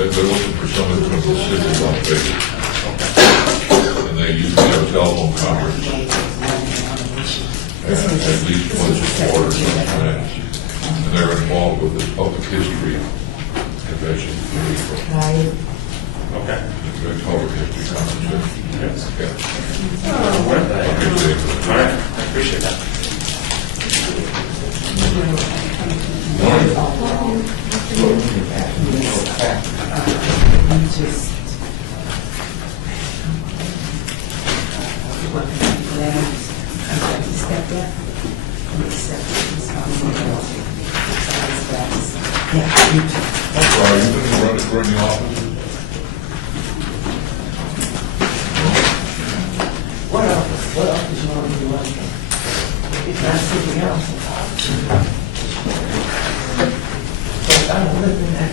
They're looking for someone from the city of Las Vegas. And they usually have a telephone conference at least once a quarter sometimes. And they're involved with this public history convention. Okay. It's a public history conference. Yes. Yeah. All right, I appreciate that. I'm sorry, you didn't run it for any office? What office you want me to run for? It's not city council. But I don't live in that.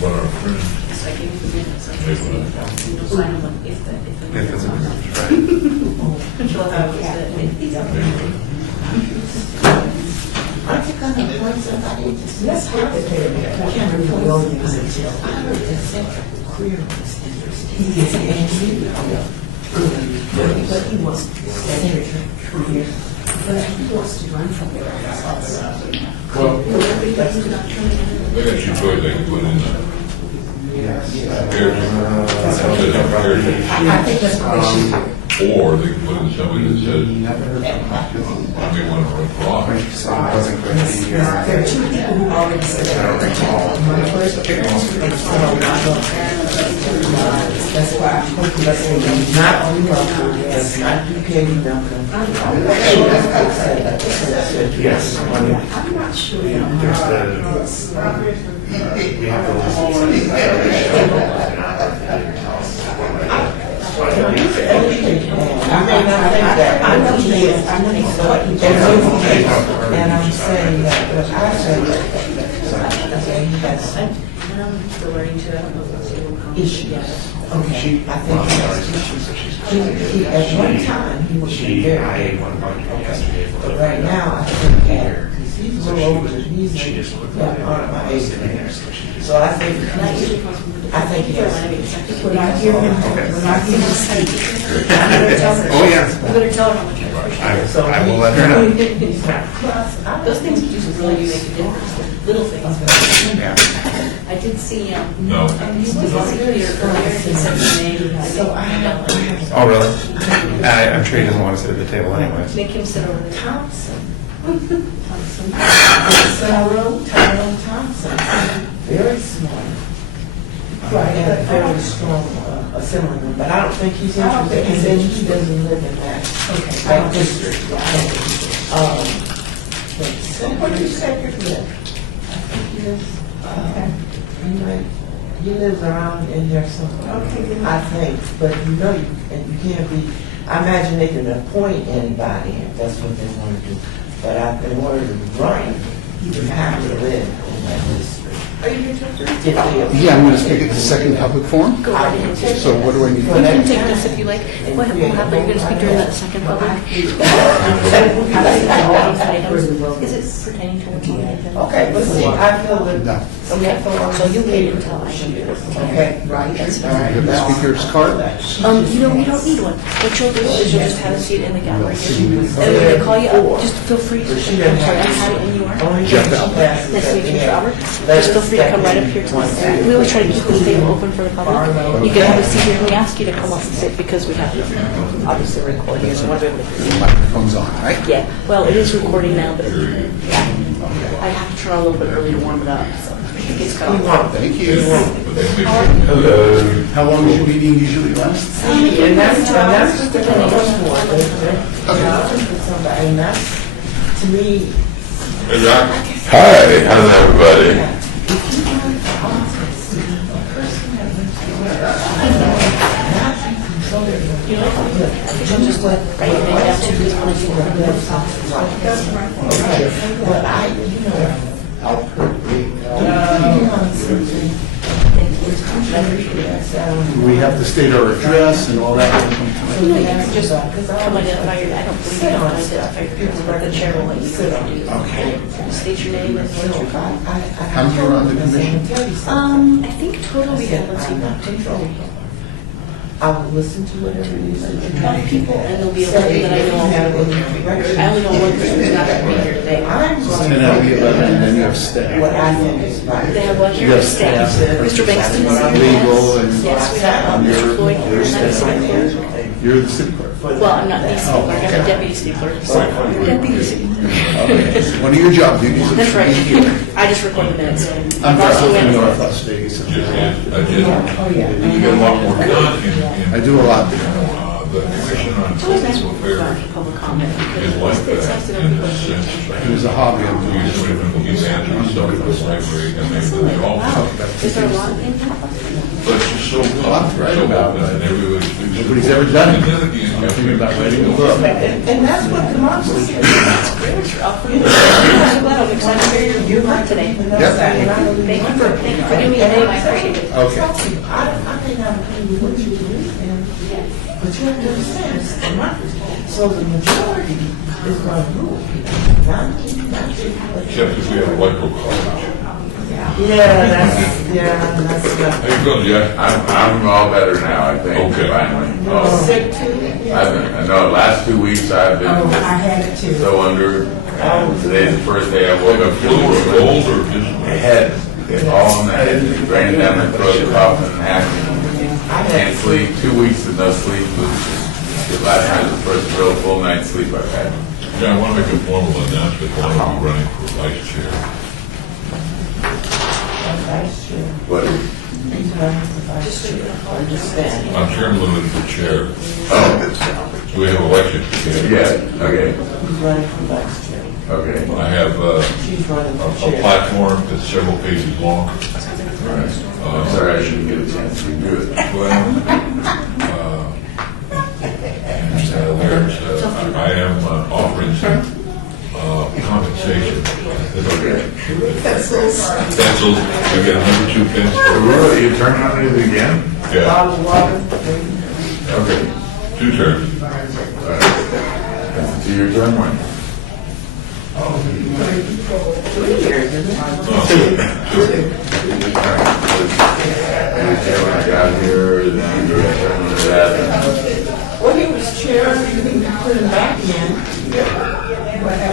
But our friend, So I gave you the minutes. I Maybe just not. need to sign them if If it's a right. Well, that was it. Aren't you gonna appoint somebody to? Let's have it there. I can't remember Williams until I heard that Central Career was interested. He is angry. But he wants to stay career. But he wants to run from there also. well, they got two choices. They can put in the I think that's what they should. or they can put in somebody that says, I may want to run for office. There are two people who already said that. My first appearance, they said, oh, that's why I hope that's not only welcome, that's not Katie Duncan. Yes. I'm not sure. We have the list. I know he is, I know he's what he does, and I'm saying that, but I say, okay, he has And I'm still learning to, I don't know if it's able to come. issues. Yeah. Okay, I think he has issues. He, at one time, he was very, but right now, I think, he's a little older, he's on my age. So I think, And that usually comes from the. I think he has. When I hear him, when I hear him speak, I better tell her. Oh, yeah. I better tell her how much I appreciate it. I will let her know. Those things just really do make a difference, little things. Yeah. I did see, No. he was earlier, he said his name. So I have, Oh, really? I'm sure he doesn't want to sit at the table anyways. Make him sit over there. Thompson. Tyrone Thompson, very smart. Right, and a very strong assemblyman, but I don't think he's interested. He said he doesn't live in that district. What did you say your live? I think he lives, he lives around in there somewhere. I think, but you know, and you can't be, I imagine they can appoint anybody if that's what they want to do. But in order to run, you have to live in that district. Are you here to approve? Yeah, I'm going to speak at the second public forum. Go right ahead. So what do I need? You can take this if you like. What will happen, you're going to speak during that second public? Is it pertaining to what's on the agenda? Okay, but see, I feel that. No. Okay, so you'll wait until I show you. Okay, right, that's all right. You have the speaker's card? You know, we don't need one. What you'll do is you'll just have a seat in the gallery here. And when they call you up, just feel free. I'm sorry, I had it when you are. Jeff Albert. Nice to meet you, Mr. Albert. Just feel free to come right up here to us. We always try to keep this table open for the public. You can have a seat here. We ask you to come up and sit because we have obviously recording. And we want to be able to hear you. Microphone's on, right? Yeah, well, it is recording now, but I have to turn on a little bit early to warm it up, so it gets cut off. Thank you. Hello. How long does your meeting usually last? And that's what they're looking for. And that's, to me, Hi, how's everybody? Just let write your name down too, because when I see but I, you know, We have to state our address and all that. You know, you can just come identify your, I don't believe you have to identify your person, but the chair will let you know. Okay. State your name and what you're from. How many are on the commission? I think total we have, let's see, I will listen to whatever you say. 12 people, and there'll be 11 that I know of. I only know one person who's not going to be here today. I'm going 10 out of the 11, and then you have what staff. I think is right. They have one here, You have staff. staff. Mr. Bankston is here. Legal and- Yes, we have Mr. Floyd here, and that's city clerk. You're the city clerk. Well, I'm not the city clerk, I'm the deputy city clerk. Deputy city clerk. Okay. One of your job duties is That's to right. be here. I just record the minutes. I'm also from in- North Las Vegas. I did. You get a lot more done in I do a lot there. the Commission on It's always nice Municipal when we Affairs start public comment is because like it's nice to that know in people. the sense It was a hobby of you mine. sort of evangelize stuff in the library and they all talk about Is there a lot in that? but it's just so A lot to write about, open and everybody Nobody's ever done it. And then again, I'm thinking about writing a book. And that's what democracy is. I'm glad I'm excited to hear your work today. Yep. Thank you for giving me a name, I appreciate it. Okay. I may not agree with what you do, but you have to understand, it's democracy. So the majority is going to rule. Not you. except if we have electoral college. That's How you feeling, Jack? I'm all better now, I think, Okay. finally. sick too. I know, last 2 weeks I've Oh, I been had it too. so under, and today's the first day I woke Like a up flu or a feeling cold or just? my head, it's all in the head, it's raining down my throat, coughing and hacking. Can't sleep, 2 weeks of no sleep. Last night was the first real full night's sleep I've had. Yeah, I want to make a formal announcement, I want to be running for vice chair. Vice chair. What? He's running for vice chair. Understand? I'm chairman limited for chair. Oh, Do we have elections? yeah, okay, He's running for vice chair. okay. I have She's running for a chair. platform that's several pages long. All right. I'm sorry I shouldn't get a chance to review it. I am offering some compensation. Pencils. Pencils, you get number 2 pencil. Really, you turn on it again? Yeah, Bottle of water. Okay. 2 terms. All right. That's a 2-year term one. When I got here, then you returned to that. Well, he was chair, you can put him back in.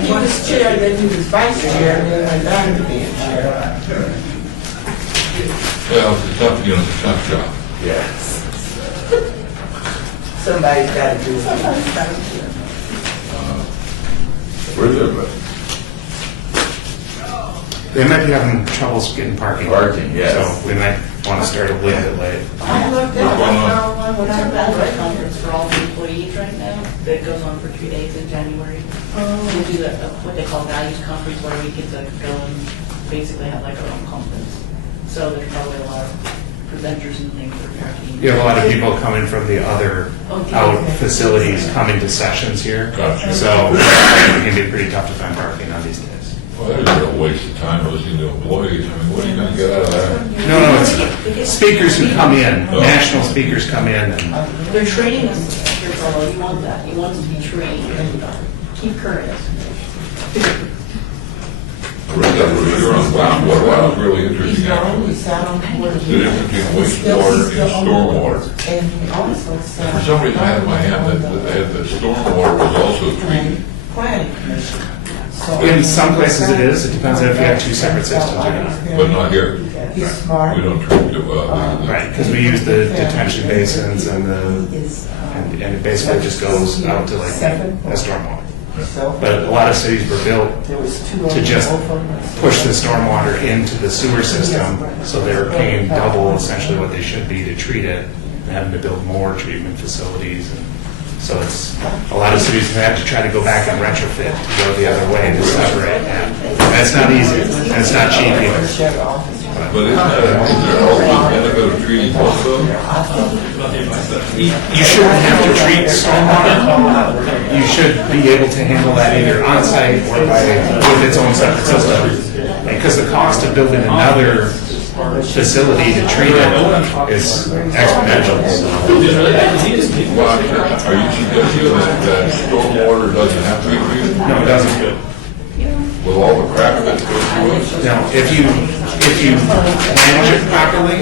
He was chair, then he was vice chair, and then went down to being chair. Well, it's tough, you know, it's a tough job. Yes. Somebody's got to do it. Where's everybody? They might be having troubles getting parking. Parking, yes. So we might want to start a little bit late. I looked at We're having a press conference for all the employees right now that goes on for 3 days in January. We do what they call values conference where we get to go and basically have like our own conference. So there's probably a lot of presenters and things that are parking. You have a lot of people coming from the other out facilities coming to sessions here. Gotcha. So it can be pretty tough to find parking on these days. Well, that is a real waste of time listening to employees. I mean, what are you going to get out of that? No, it's speakers who come in, national speakers come in and They're training us here, Carlo. You want that. You want us to be trained and keep current. You're on groundwater, that was really interesting, actually. He sat on the board. The difference between wastewater and stormwater. And he also sat. For some reason, I had in my hand that the stormwater was also treated. Planning commission. So- in some places it is. It depends on if you have 2 separate systems or not. But not here. He's smart. We don't treat it, Right, because we use the detention basins and and it basically just goes out to like a stormwater. So, But a lot of cities were built there was 2 of to them. just both of them. push the stormwater into the sewer system, so they were paying double essentially what they should be to treat it, and having to build more treatment facilities. And so it's, a lot of cities have had to try to go back and retrofit to go the other way to separate that. And it's not easy, and it's not cheap either. Sheriff office. but is there also benefit of treating both of them? You shouldn't have to treat stormwater. You should be able to handle that either on-site or with its own separate system. Because the cost of building another facility to treat it is exponential. So. Well, are you suggesting that stormwater doesn't have to be treated? No, it doesn't. With all the crap that goes through it? Now, if you manage it properly,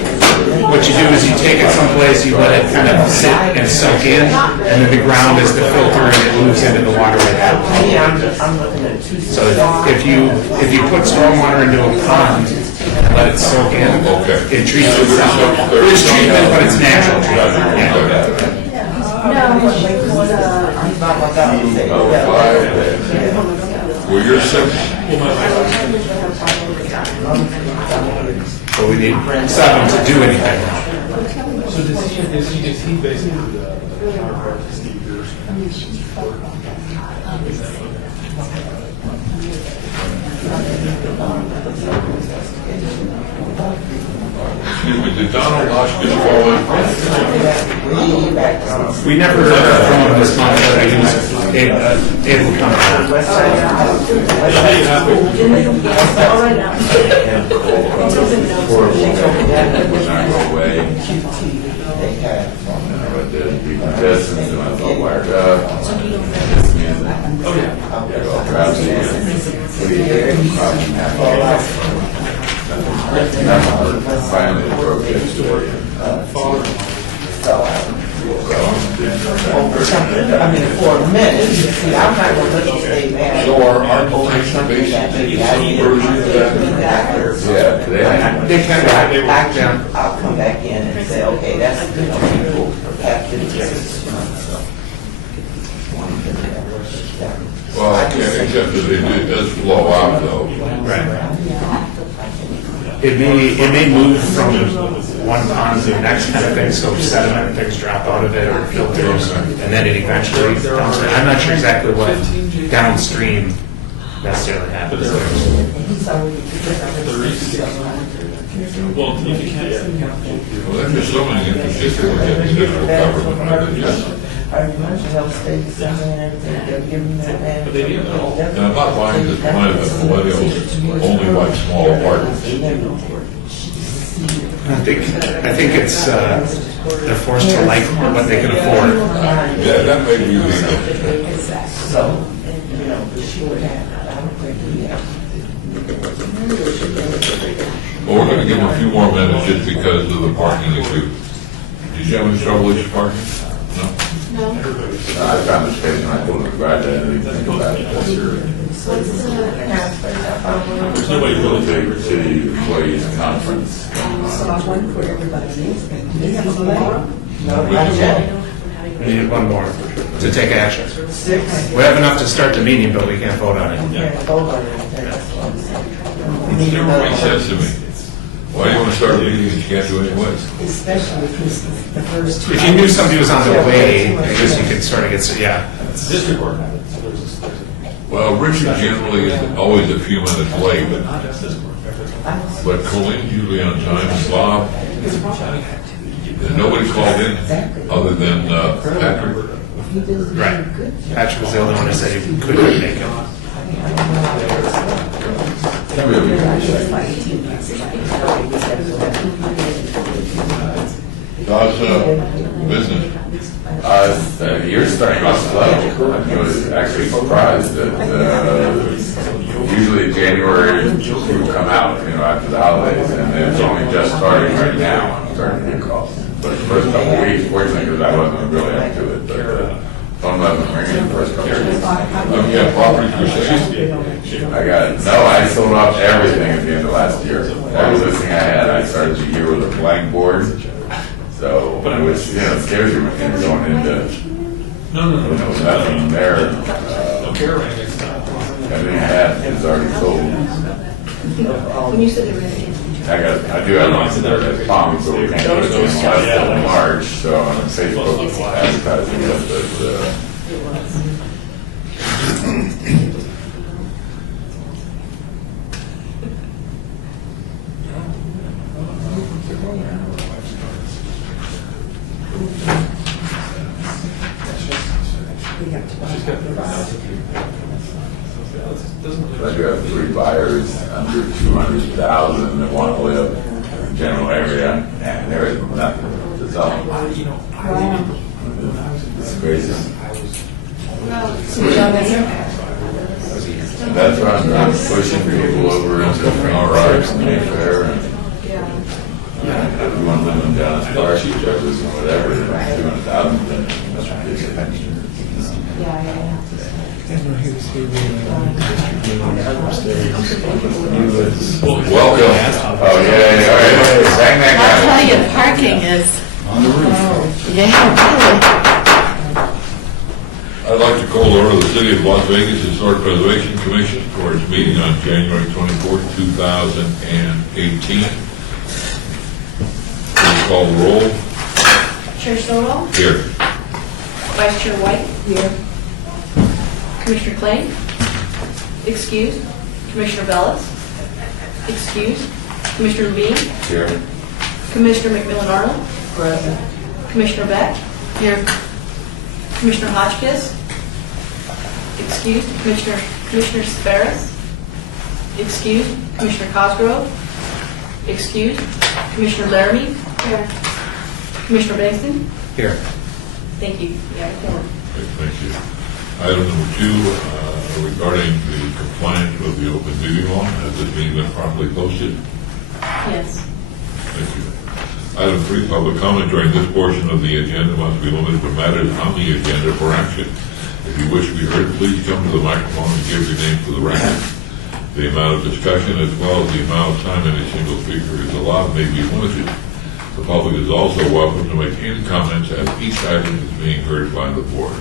what you do is you take it someplace, you let it kind of sit and soak in, and then the ground is the filter and it moves into the water right out. Yeah, I'm looking at two. So if you put stormwater into a pond and let it soak in, Okay. it treats itself. It's treatment, but it's natural treatment. Yeah. Well, you're six. So we need 7 to do anything. So is he basically the counterpart to Steve Gershman? Excuse me, did Donald Lush just call in? We never heard from him this month, but he was able to come out. When I go away, They have. I did the contestants and I was all wired up. It's music. Oh, yeah. I go drowsy and finally it broke yesterday. I mean, for a minute, see, I'm not gonna let you stay mad. So our architects basically some version of that? Yeah, today. They kind of back down. I'll come back in and say, okay, that's, people have to do this, so. Well, I can't accept that it does flow out though. Right. It may move from one pond to the next kind of thing, so sediment and things drop out of it or filters, and then it eventually dumps it. I'm not sure exactly what downstream necessarily happens there. Well, if you can, Well, then there's so many interesting things in the federal government, I think, yes. Our mental states and everything, they're giving them that. But they do. And I'm not buying this plan that millennials only like small apartments. I think it's they're forced to like what they can afford. Yeah, that may be legal. So, she would have, I don't think we have. Well, we're gonna give them a few more minutes just because of the parking issue. Did you have any trouble with your parking? No? I found the space and I pulled it right there and think about it. there's nobody really Big city employees conference. We need one more to take action. 6. We have enough to start the meeting, but we can't vote on it. Everybody says to me, why do you wanna start a meeting that you can't do anyways? Especially because the first two. If you knew somebody was on their way, I guess you could sort of get, yeah. It's a district court. So there's Well, Richard generally is always a few minutes late, not just this court. but Colleen's usually on time, Bob. And nobody called in other than Patrick. Right. Patrick was the only one who said he couldn't make it. How's business? The year's starting off slow. I was actually surprised that usually January would come out, after the holidays, and it's only just starting right now. I'm starting to get calls. But the first couple of weeks, fortunately, because I wasn't really up to it, but phone wasn't ringing the first couple of weeks. Yeah, property for sale. I sold off everything at the end of last year. Every listing I had, I started the year with a blank board. So, which, scares you when you're going into, nothing there. Everything I had is already sold. When you said they were I do have one there at Palm, so we can't put it in March, so on Facebook advertising it, but, I do have 3 buyers under 200,000 that want to live in general area, and there is nothing to zone. It's crazy. That's why I'm pushing people over into Colorado and Mayfair and everyone living down as far as judges and whatever, 200,000, then that's ridiculous. Welcome. Oh, yeah, all right. Sang that I'll guy. tell you, parking is. On the roof. Yeah, really. I'd like to call to order the City of Las Vegas Historic Preservation Commission for its meeting on January 24th, 2018. Please call the roll. Chair Stovall, Here. Vice Chair White. Here. Commissioner Clay. Excused. Commissioner Bellis. Excused. Commissioner Levine. Here. Commissioner McMillan Arnold. Present. Commissioner Beck. Here. Commissioner Hotchkiss. Excused. Commissioner Sparrows. Excused. Commissioner Cosgrove. Excused. Commissioner Laramie. Here. Commissioner Bankston. Here. Thank you. Yeah, report. Okay, thank you. Item number 2, regarding the compliance with the open meeting law. Has this meeting been properly posted? Yes. Thank you. Item 3, public comment during this portion of the agenda must be limited to matters on the agenda for action. If you wish to be heard, please come to the microphone and give your name for the record. The amount of discussion as well as the amount of time any single speaker is allowed may be limited. The public is also welcome to make any comments as each item is being heard by the board.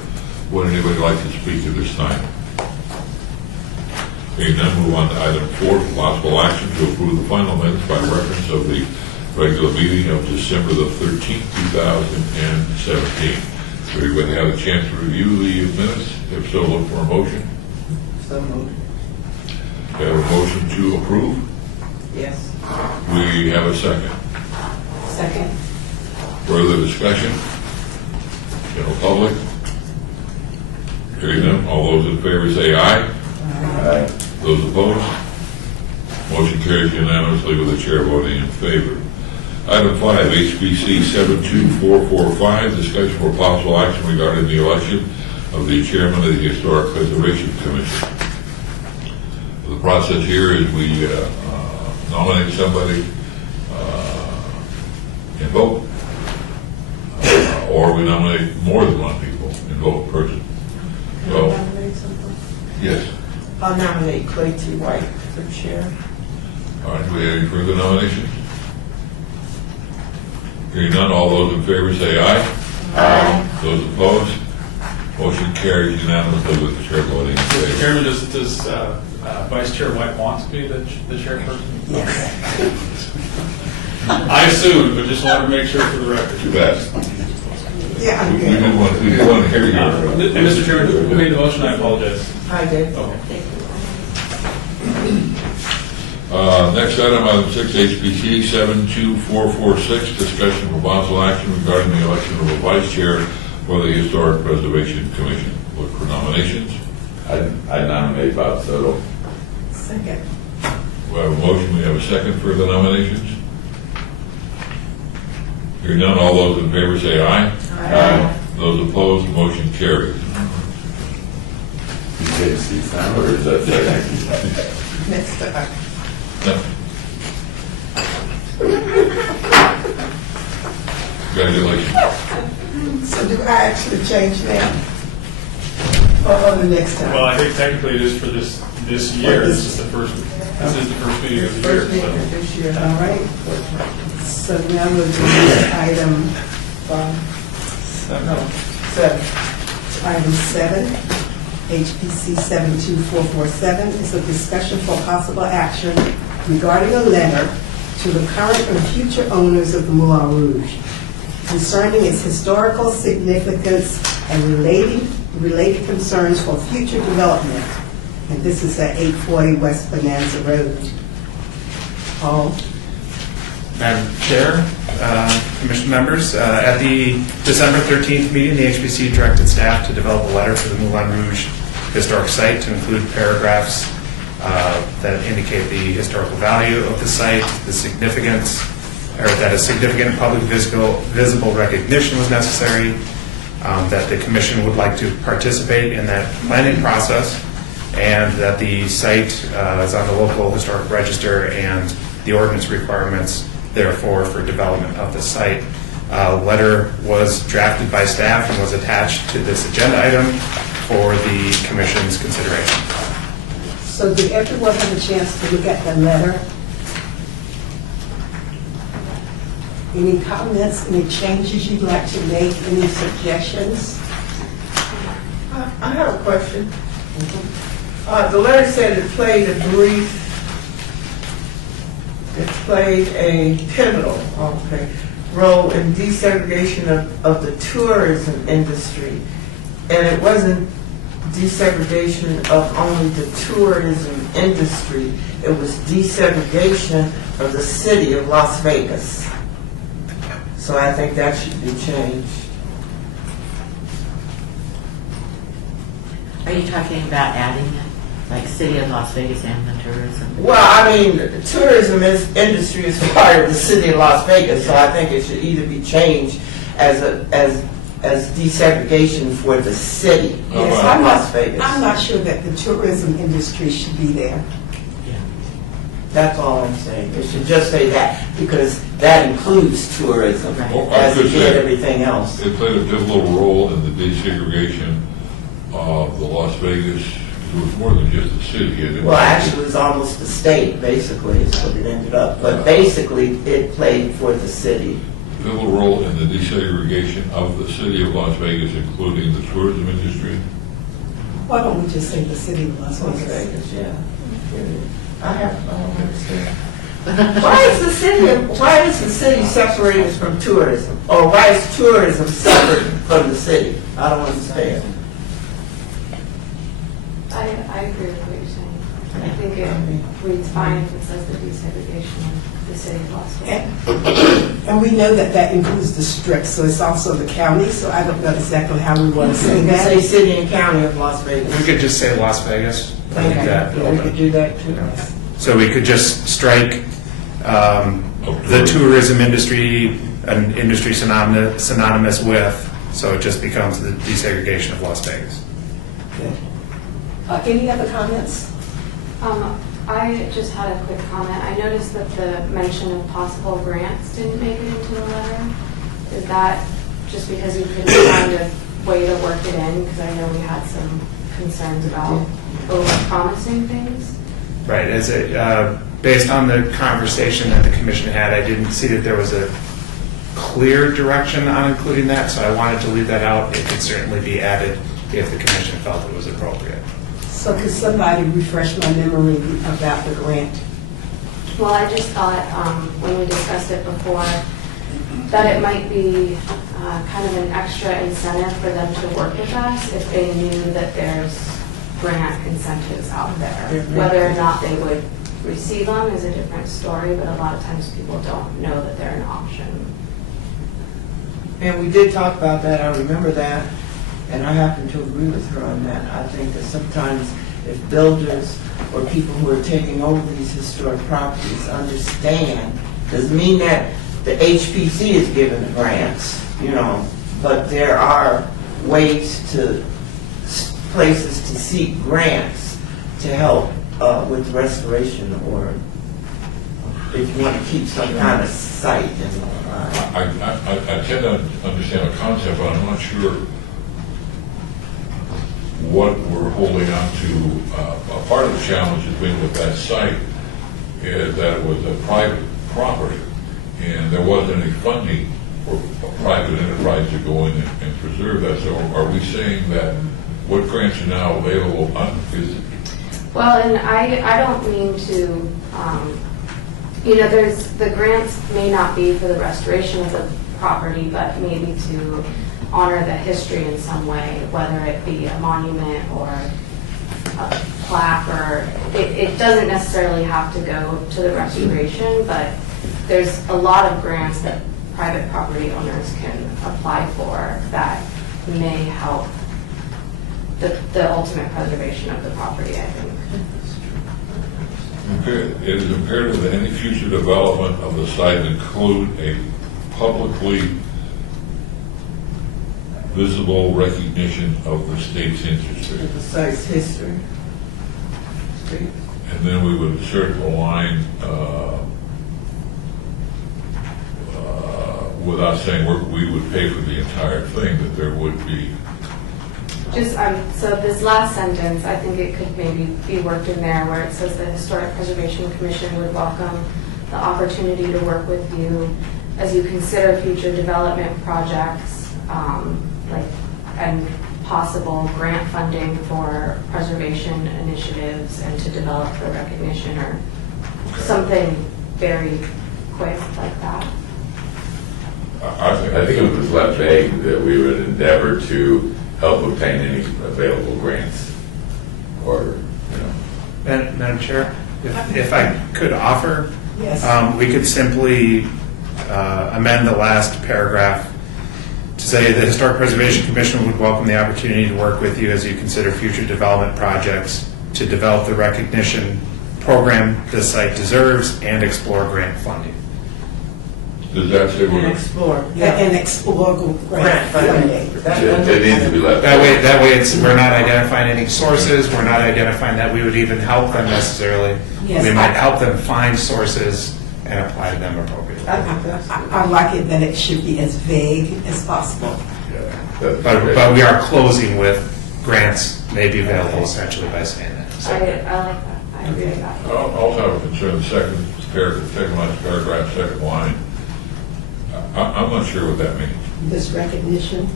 Would anybody like to speak at this time? Okay, then move on to item 4, possible action to approve the final minutes by reference of the regular meeting of December the 13th, 2017. Does everybody have a chance to review the minutes? If so, look for a motion. So moved. We have a motion to approve. Yes. We have a second. Second. Further discussion? General public? Hearing none, all those in favor say aye. Aye. Those opposed? Motion carries unanimously with the chair voting in favor. Item 5, HPC 72445, discussion for possible action regarding the election of the chairman of the Historic Preservation Commission. The process here is we nominate somebody and vote, or we nominate more than one people and vote in person. Can I So, nominate someone? yes. I'll nominate Clay T. White for chair. All right, do we have any further nominations? Hearing none, all those in favor say aye. Aye. Those opposed? Motion carries unanimously with the chair voting in Mr. favor. Chairman, does Vice Chair White want to be the chairperson? Yes. I assume, but just wanted to make sure for the record. Too bad. Yeah, I'm We didn't good. want to hear you. And Mr. Chairman, who made the motion? I apologize. I did. Okay. Next item, item 6, HPC 72446, discussion for possible action regarding the election of a vice chair for the Historic Preservation Commission. Look for nominations. I nominate Bob Soto. Second. We have a motion, we have a second for the nominations. Hearing none, all those in favor say aye. Aye. Those opposed, motion carries. You take seats now, or is that second? Next time. Congratulations. So do I actually change now? Or the next time? Well, I think technically it is for this year. This is the first meeting of the year. First meeting of So. this year, All right. So now we'll do item, No, 7. item 7, HPC 72447 is a discussion for possible action regarding a letter to the current and future owners of the Moulin Rouge concerning its historical significance and related concerns for future development. And this is at 840 West Bonanza Road. Paul? Madam Chair, Commission members, at the December 13th meeting, the HPC directed staff to develop a letter for the Moulin Rouge Historic Site to include paragraphs that indicate the historical value of the site, the significance, or that a significant public visible recognition was necessary, that the commission would like to participate in that planning process, and that the site is on the local historic register and the ordinance requirements therefore for development of the site. A letter was drafted by staff and was attached to this agenda item for the commission's consideration. So did everyone have a chance to look at the letter? Any comments, any changes you'd like to make, any suggestions? I have a question. The letter said it played a pivotal, role in desegregation of the tourism industry. And it wasn't desegregation of only the tourism industry, it was desegregation of the city of Las Vegas. So I think that should be changed. Are you talking about adding it, like City of Las Vegas and the tourism? Well, I mean, the tourism industry is part of the city of Las Vegas, so I think it should either be changed as desegregation for the city Yes, of I'm Las Vegas. I'm not sure that the tourism industry should be there. That's all I'm saying. It should just say that, because that includes tourism, Or I as could it did say- everything else. It played a pivotal role in the desegregation of the Las Vegas. It was more than just the city. Well, actually, it was almost the state, basically, is what it ended up. But basically, it played for the city. Pivotal role in the desegregation of the city of Las Vegas, including the tourism industry. Why don't we just say the city of Las Las Vegas? Vegas, yeah. I don't understand. Why is the city separated from tourism? Or why is tourism separate from the city? I don't understand. I agree with what you're saying. I think it reads fine if it says the desegregation of the city of Las Vegas. And we know that that includes the Strip, so it's also the county, so I don't know exactly how we want to say You can say that. city and county of Las Vegas. We could just say Las Vegas. I think that- Yeah, we could do that too. So we could just strike the tourism industry, an industry synonymous with, so it just becomes the desegregation of Las Vegas. Any other comments? I just had a quick comment. I noticed that the mention of possible grants didn't make it into the letter. Is that just because you couldn't find a way to work it in? Because I know we had some concerns about over-promising things. Right, based on the conversation that the commission had, I didn't see that there was a clear direction on including that, so I wanted to leave that out. It could certainly be added if the commission felt it was appropriate. So could somebody refresh my memory about the grant? Well, I just thought, when we discussed it before, that it might be kind of an extra incentive for them to work with us if they knew that there's grant incentives out there. Whether or not they would receive them is a different story, but a lot of times people don't know that they're an option. And we did talk about that, I remember that, and I happen to agree with her on that. I think that sometimes if builders or people who are taking over these historic properties understand, doesn't mean that the HPC is giving the grants, but there are ways places to seek grants to help with restoration, or if you want to keep some kind of site. I tend to understand the concept, but I'm not sure what we're holding on to. A part of the challenge has been with that site is that it was a private property, and there wasn't any funding for a private enterprise to go in and preserve that. So are we saying that what grants are now available Well, and I don't mean to, there's, the grants may not be for the restoration of the property, but maybe to honor the history in some way, whether it be a monument or a plaque, or it doesn't necessarily have to go to the restoration, but there's a lot of grants that private property owners can apply for that may help the ultimate preservation of the property, I think. It is imperative that any future development of the site include a publicly visible recognition of the state's history. The site's history. And then we would insert the line, without saying we would pay for the entire thing, that there would be. Just, so this last sentence, I think it could maybe be worked in there where it says the Historic Preservation Commission would welcome the opportunity to work with you as you consider future development projects, and possible grant funding for preservation initiatives and to develop the recognition or something very quick like that. I I think it was left vague that we would endeavor to help obtain any available grants or, you know. Madam Chair, if I could offer, Yes. we could simply amend the last paragraph to say the Historic Preservation Commission would welcome the opportunity to work with you as you consider future development projects to develop the recognition program the site deserves and explore grant funding. Does that say And we're, explore. And explore grant funding. It needs to be left. That way we're not identifying any sources, we're not identifying that we would even help them necessarily. Yes, We might I- help them find sources and apply to them appropriately. I like it that it should be as vague as possible. But we are closing with grants may be available essentially by saying that. I So- like that. I agree with that. I also have a concern, the second paragraph, second last paragraph, second line. I'm not sure what that means. This recognition,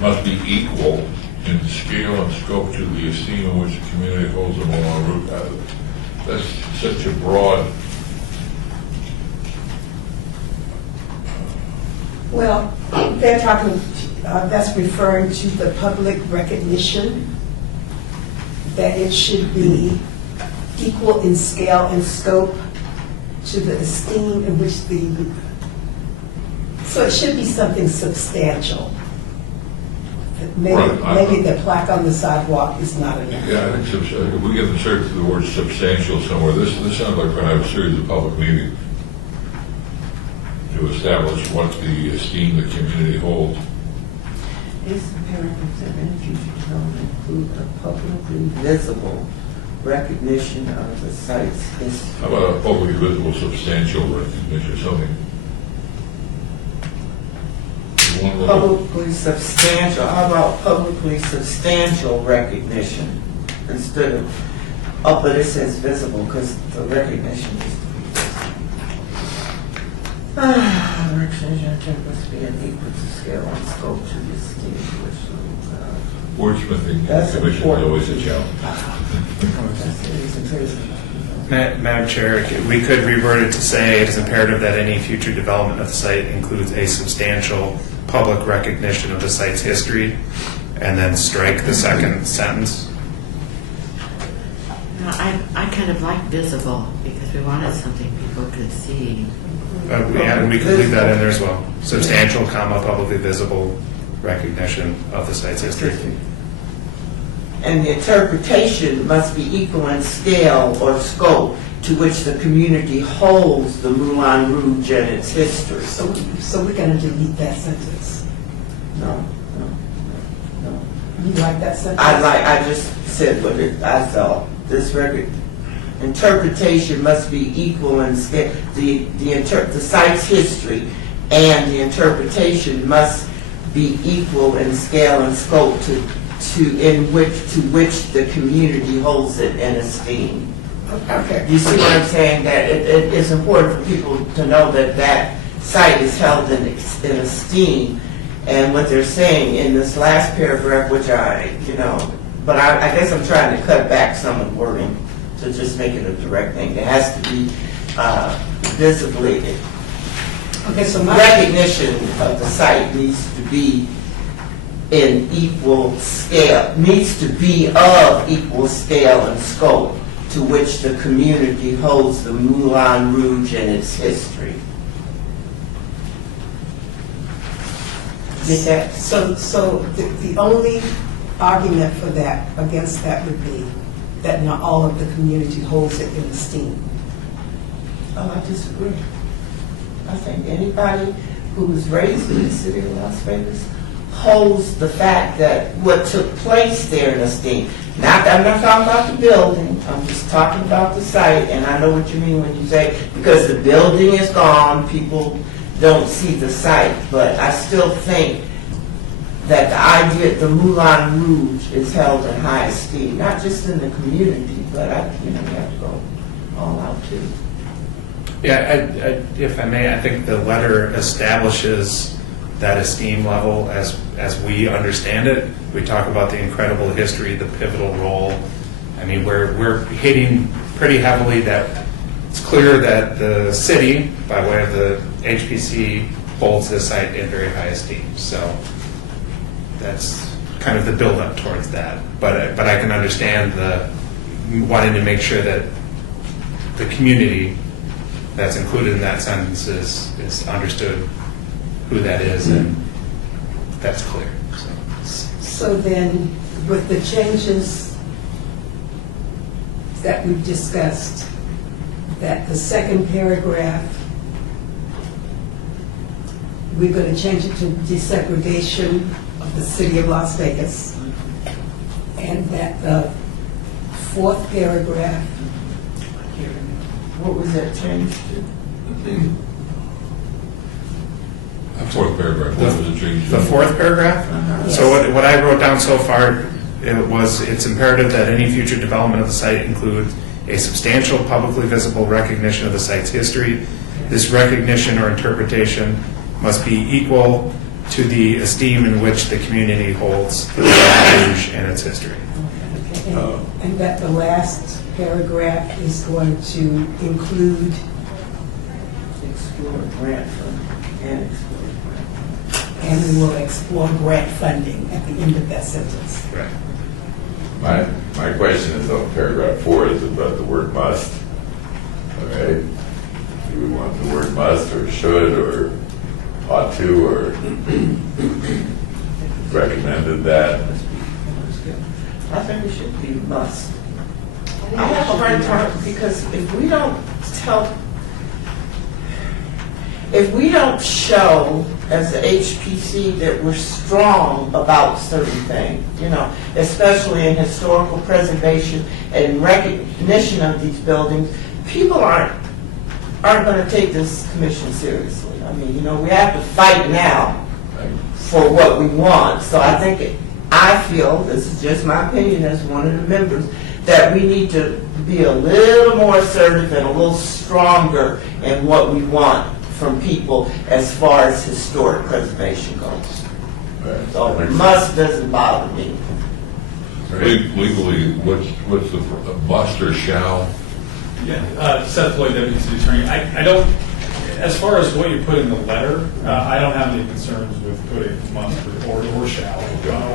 Must be equal in scale and scope to the esteem in which the community holds them along route. That's such a broad. well, they're talking, that's referring to the public recognition, that it should be equal in scale and scope to the esteem in which the, so it should be something substantial. Maybe, Right. maybe the plaque on the sidewalk is not enough. Yeah, I think if we get inserted to the word substantial somewhere, this sounds like we're going to have a series of public meetings to establish what the esteem the community holds. It's imperative that any future development include a publicly visible recognition of the site's history. How about a publicly visible substantial recognition or something? One little- Publicly substantial, how about publicly substantial recognition instead of, oh, but it says visible because the recognition is to be visible. Recognition must be an equal to scale and scope to the esteem which, Wordsmithing in the That's commission is important. always a challenge. Madam Chair, we could reword it to say it is imperative that any future development of the site includes a substantial public recognition of the site's history, and then strike the second sentence. No, I kind of like visible because we wanted something people could see. And we could leave that in there as well. Substantial, comma, publicly visible recognition of the site's history. And the interpretation must be equal in scale or scope to which the community holds the Moulin Rouge and its history. So we're going to delete that sentence. No. You like that sentence? I just said what I thought. This record, interpretation must be equal in scale. The site's history and the interpretation must be equal in scale and scope to which the community holds it in esteem. Okay. You see what I'm saying? That it's important for people to know that that site is held in esteem. And what they're saying in this last paragraph, which but I guess I'm trying to cut back some of the wording to just make it a direct thing. It has to be visibly, Okay, so my, recognition of the site needs to be in equal scale, needs to be of equal scale and scope to which the community holds the Moulin Rouge and its history. Get that? so the only argument for that, against that would be that not all of the community holds it in esteem. Oh, I disagree. I think anybody who was raised in the city of Las Vegas holds the fact that what took place there in esteem. I'm not talking about the building, I'm just talking about the site, and I know what you mean when you say, because the building is gone, people don't see the site, but I still think that the idea, the Moulin Rouge is held in high esteem, not just in the community, but you have to go all out too. Yeah, if I may, I think the letter establishes that esteem level as we understand it. We talk about the incredible history, the pivotal role. I mean, we're hitting pretty heavily that it's clear that the city, by way of the HPC, holds this site in very high esteem. So that's kind of the build-up towards that. But I can understand the wanting to make sure that the community that's included in that sentence is understood who that is, and that's clear. So then, with the changes that we've discussed, that the second paragraph, we're going to change it to desegregation of the city of Las Vegas, and that the fourth paragraph, What was that changed to? Fourth paragraph, what was it changed to? The fourth paragraph? So what I wrote down so far, it's imperative that any future development of the site include a substantial publicly visible recognition of the site's history. This recognition or interpretation must be equal to the esteem in which the community holds the Moulin Rouge and its history. and that the last paragraph is going to include Explore grant funding and explore grant. and we will explore grant funding at the end of that sentence. Right. My question is on paragraph 4 is about the word must. Okay? Do we want the word must or should or ought to or recommended that? I think it should be must. I have a hard time because if we don't show as the HPC that we're strong about certain things, especially in historical preservation and recognition of these buildings, people aren't going to take this commission seriously. I mean, we have to fight now for what we want. So I feel, this is just my opinion as one of the members, that we need to be a little more assertive and a little stronger in what we want from people as far as historic preservation goes. So must doesn't bother me. Legally, what's the must or shall? Yeah, Seth Floyd, Deputy City Attorney. I don't, as far as what you put in the letter, I don't have any concerns with putting must or shall,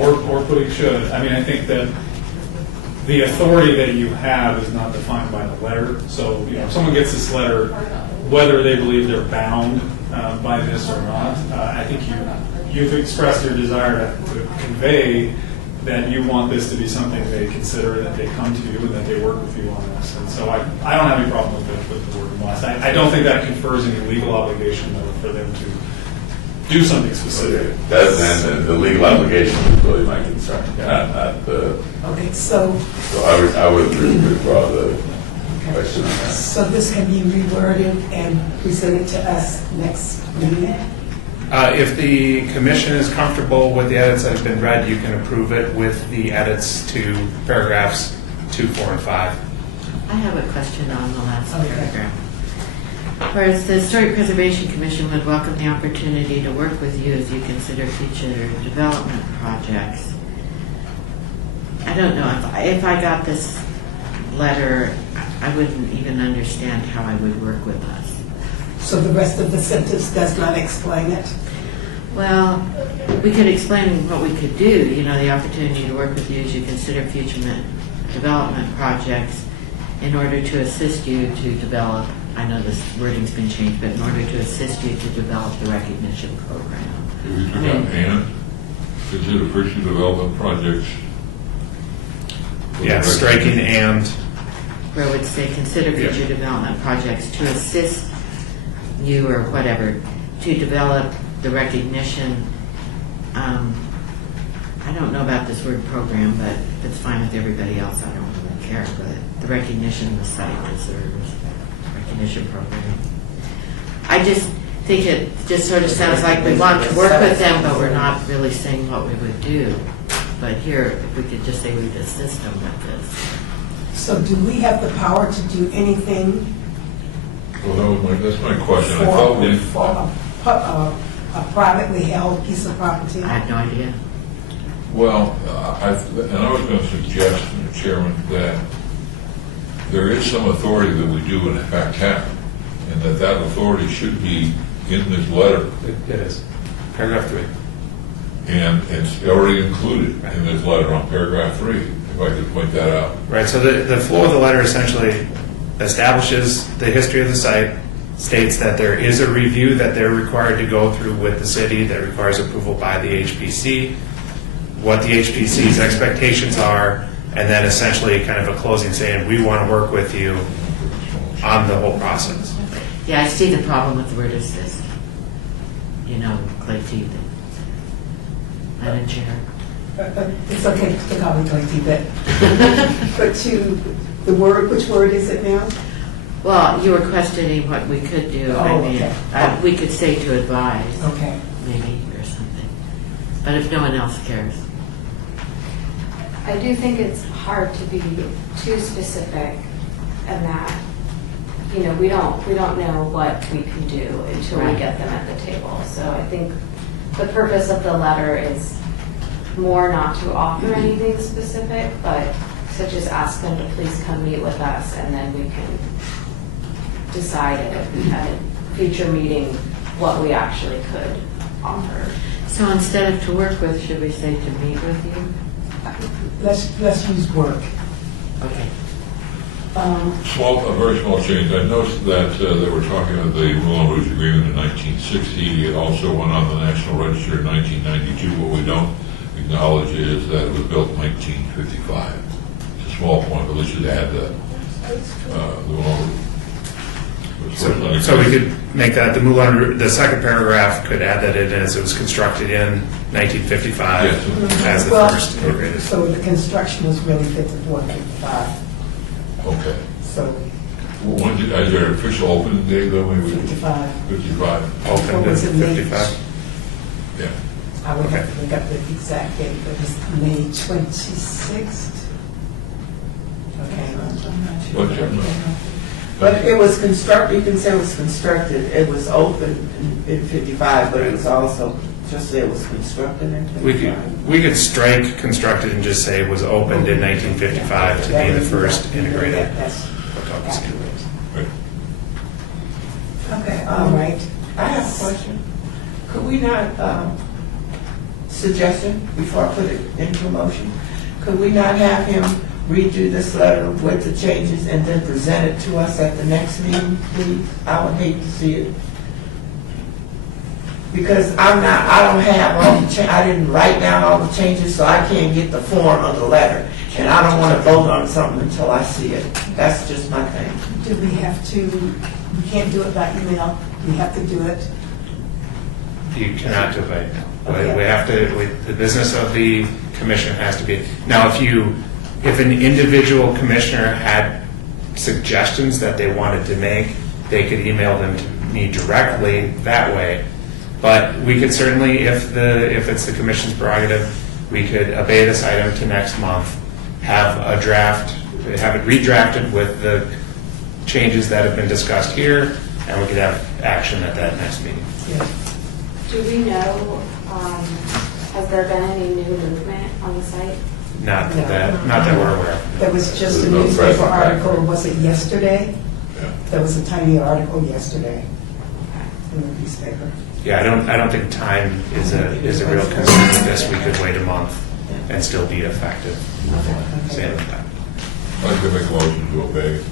or putting should. I mean, I think that the authority that you have is not defined by the letter. So, if someone gets this letter, whether they believe they're bound by this or not, I think you've expressed your desire to convey that you want this to be something they consider, that they come to you, and that they work with you on this. And so I don't have any problem with the word must. I don't think that confers any legal obligation for them to do something specific. And the legal obligation is really my concern, not the. Okay, so I would withdraw the question on that. so this can be reworded and presented to us next meeting? If the commission is comfortable with the edits that have been read, you can approve it with the edits to paragraphs 2, 4, and 5. I have a question on the last Okay. paragraph. Whereas the Historic Preservation Commission would welcome the opportunity to work with you as you consider future development projects. I don't know, if I got this letter, I wouldn't even understand how I would work with us. So the rest of the sentence does not explain it? Well, we could explain what we could do, the opportunity to work with you as you consider future development projects in order to assist you to develop, I know this wording's been changed, but in order to assist you to develop the recognition program. If we forgot and, consider future development projects. Yeah, striking and, where it would say, consider Yeah. future development projects to assist you or whatever, to develop the recognition. I don't know about this word program, but if it's fine with everybody else, I don't really care, but the recognition the site deserves, recognition program. I just think it just sort of sounds like we want to work with them, but we're not really saying what we would do. But here, if we could just say we'd assist them with this. So do we have the power to do anything Well, that's my question. I thought we, for a privately held piece of property? I have no idea. well, I was going to suggest, Mr. Chairman, that there is some authority that we do in fact have, and that authority should be in this letter, it is, paragraph 3. and it's already included in this letter on paragraph 3, if I could point that out. Right, so the flow of the letter essentially establishes the history of the site, states that there is a review that they're required to go through with the city that requires approval by the HPC, what the HPC's expectations are, and then essentially kind of a closing saying, we want to work with you on the whole process. Yeah, I see the problem with the word assist. You know, Clay T. Madam Chair. It's okay to call me Clayton, but to the word, which word is it now? Well, you were questioning what we could do. I Oh, mean, okay. we could say to advise, Okay. maybe, or something. But if no one else cares. I do think it's hard to be too specific in that, you know, we don't know what we can do until we Right. get them at the table. So I think the purpose of the letter is more not to offer anything specific, but to just ask them to please come meet with us, and then we can decide at a future meeting what we actually could offer. So instead of to work with, should we say to meet with you? Let's use work. Okay. A very small change. I noticed that they were talking about the Moulin Rouge Agreement in 1960. It also went on the National Register in 1992. What we don't acknowledge is that it was built in 1955. It's a small point, but let's just add that. The Moulin Rouge. So we could make that, the second paragraph could add that it was constructed in 1955 Yes. as the Well, first integrated. So the construction was really 54, 55. Okay. So When did, is there an official opening date though? Maybe 55. 55? Opened What was in it, May? 55. Yeah. I would have to look up the exact date, but it's May 26th. Okay. What's your number? But it was constructed, you can say it was constructed, it was open in 55, but it was also, just say it was constructed in 55. We could strike constructed and just say it was opened in 1955 to be the first integrated. That's hotel casino. accurate. Right. Okay, All right. I have a question. Could we not, suggestion, before I put it into a motion, could we not have him redo this letter with the changes and then present it to us at the next meeting, please? I would hate to see it. Because I don't have all the, I didn't write down all the changes, so I can't get the form of the letter. And I don't want to vote on something until I see it. That's just my thing. Do we have to, we can't do it by email, we have to do it? You cannot do it. Okay. We have to, the business of the commission has to be, now if an individual commissioner had suggestions that they wanted to make, they could email them to me directly that way. But we could certainly, if it's the commission's prerogative, we could obey this item to next month, have a draft, have it redrafted with the changes that have been discussed here, and we could have action at that next meeting. Do we know, has there been any new movement on the site? Not that we're aware of. There was just a There's no newspaper present article, time. was it yesterday? Yeah. There was a tiny article yesterday in the newspaper. Yeah, I don't think time is a real concern with this. We could wait a month and still be effective. Same with that. I'd like to make a motion to obey.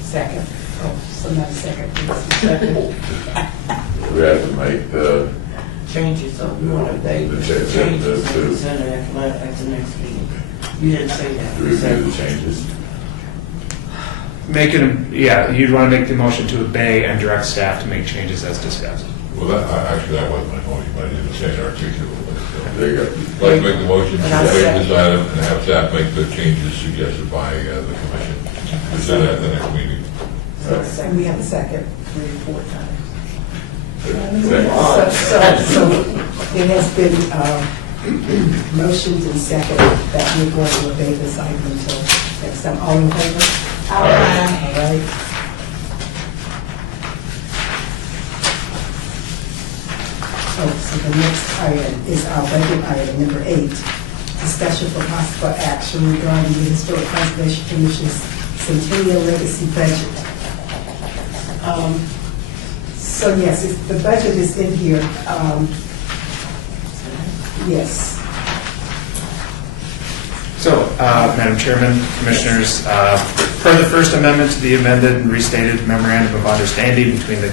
Second. Oh, somebody second, please. We have to make the, Changes, so we want to obey the The changes, changes and the- present it at the next meeting. You didn't say that. to You said- review the changes. You'd want to make the motion to obey and direct staff to make changes as discussed. Well, actually, that wasn't my motion, but I didn't say it articulately. There you go. I'd like to make the motion to And I'll obey second. this item and have staff make the changes suggested by the commission. We'll do that at the next meeting. And we have a second. 3 or 4 times. Second. So it has been motioned and seconded that we're going to obey this item until next time. All in favor? All right. Oh, so the next item is our budget item, number 8, discussion for possible action regarding the Historic Preservation Commission's Centennial Legacy budget. So yes, the budget is in here. Yes. So, Madam Chairman, Commissioners, per the First Amendment to the amended and restated memorandum of understanding between the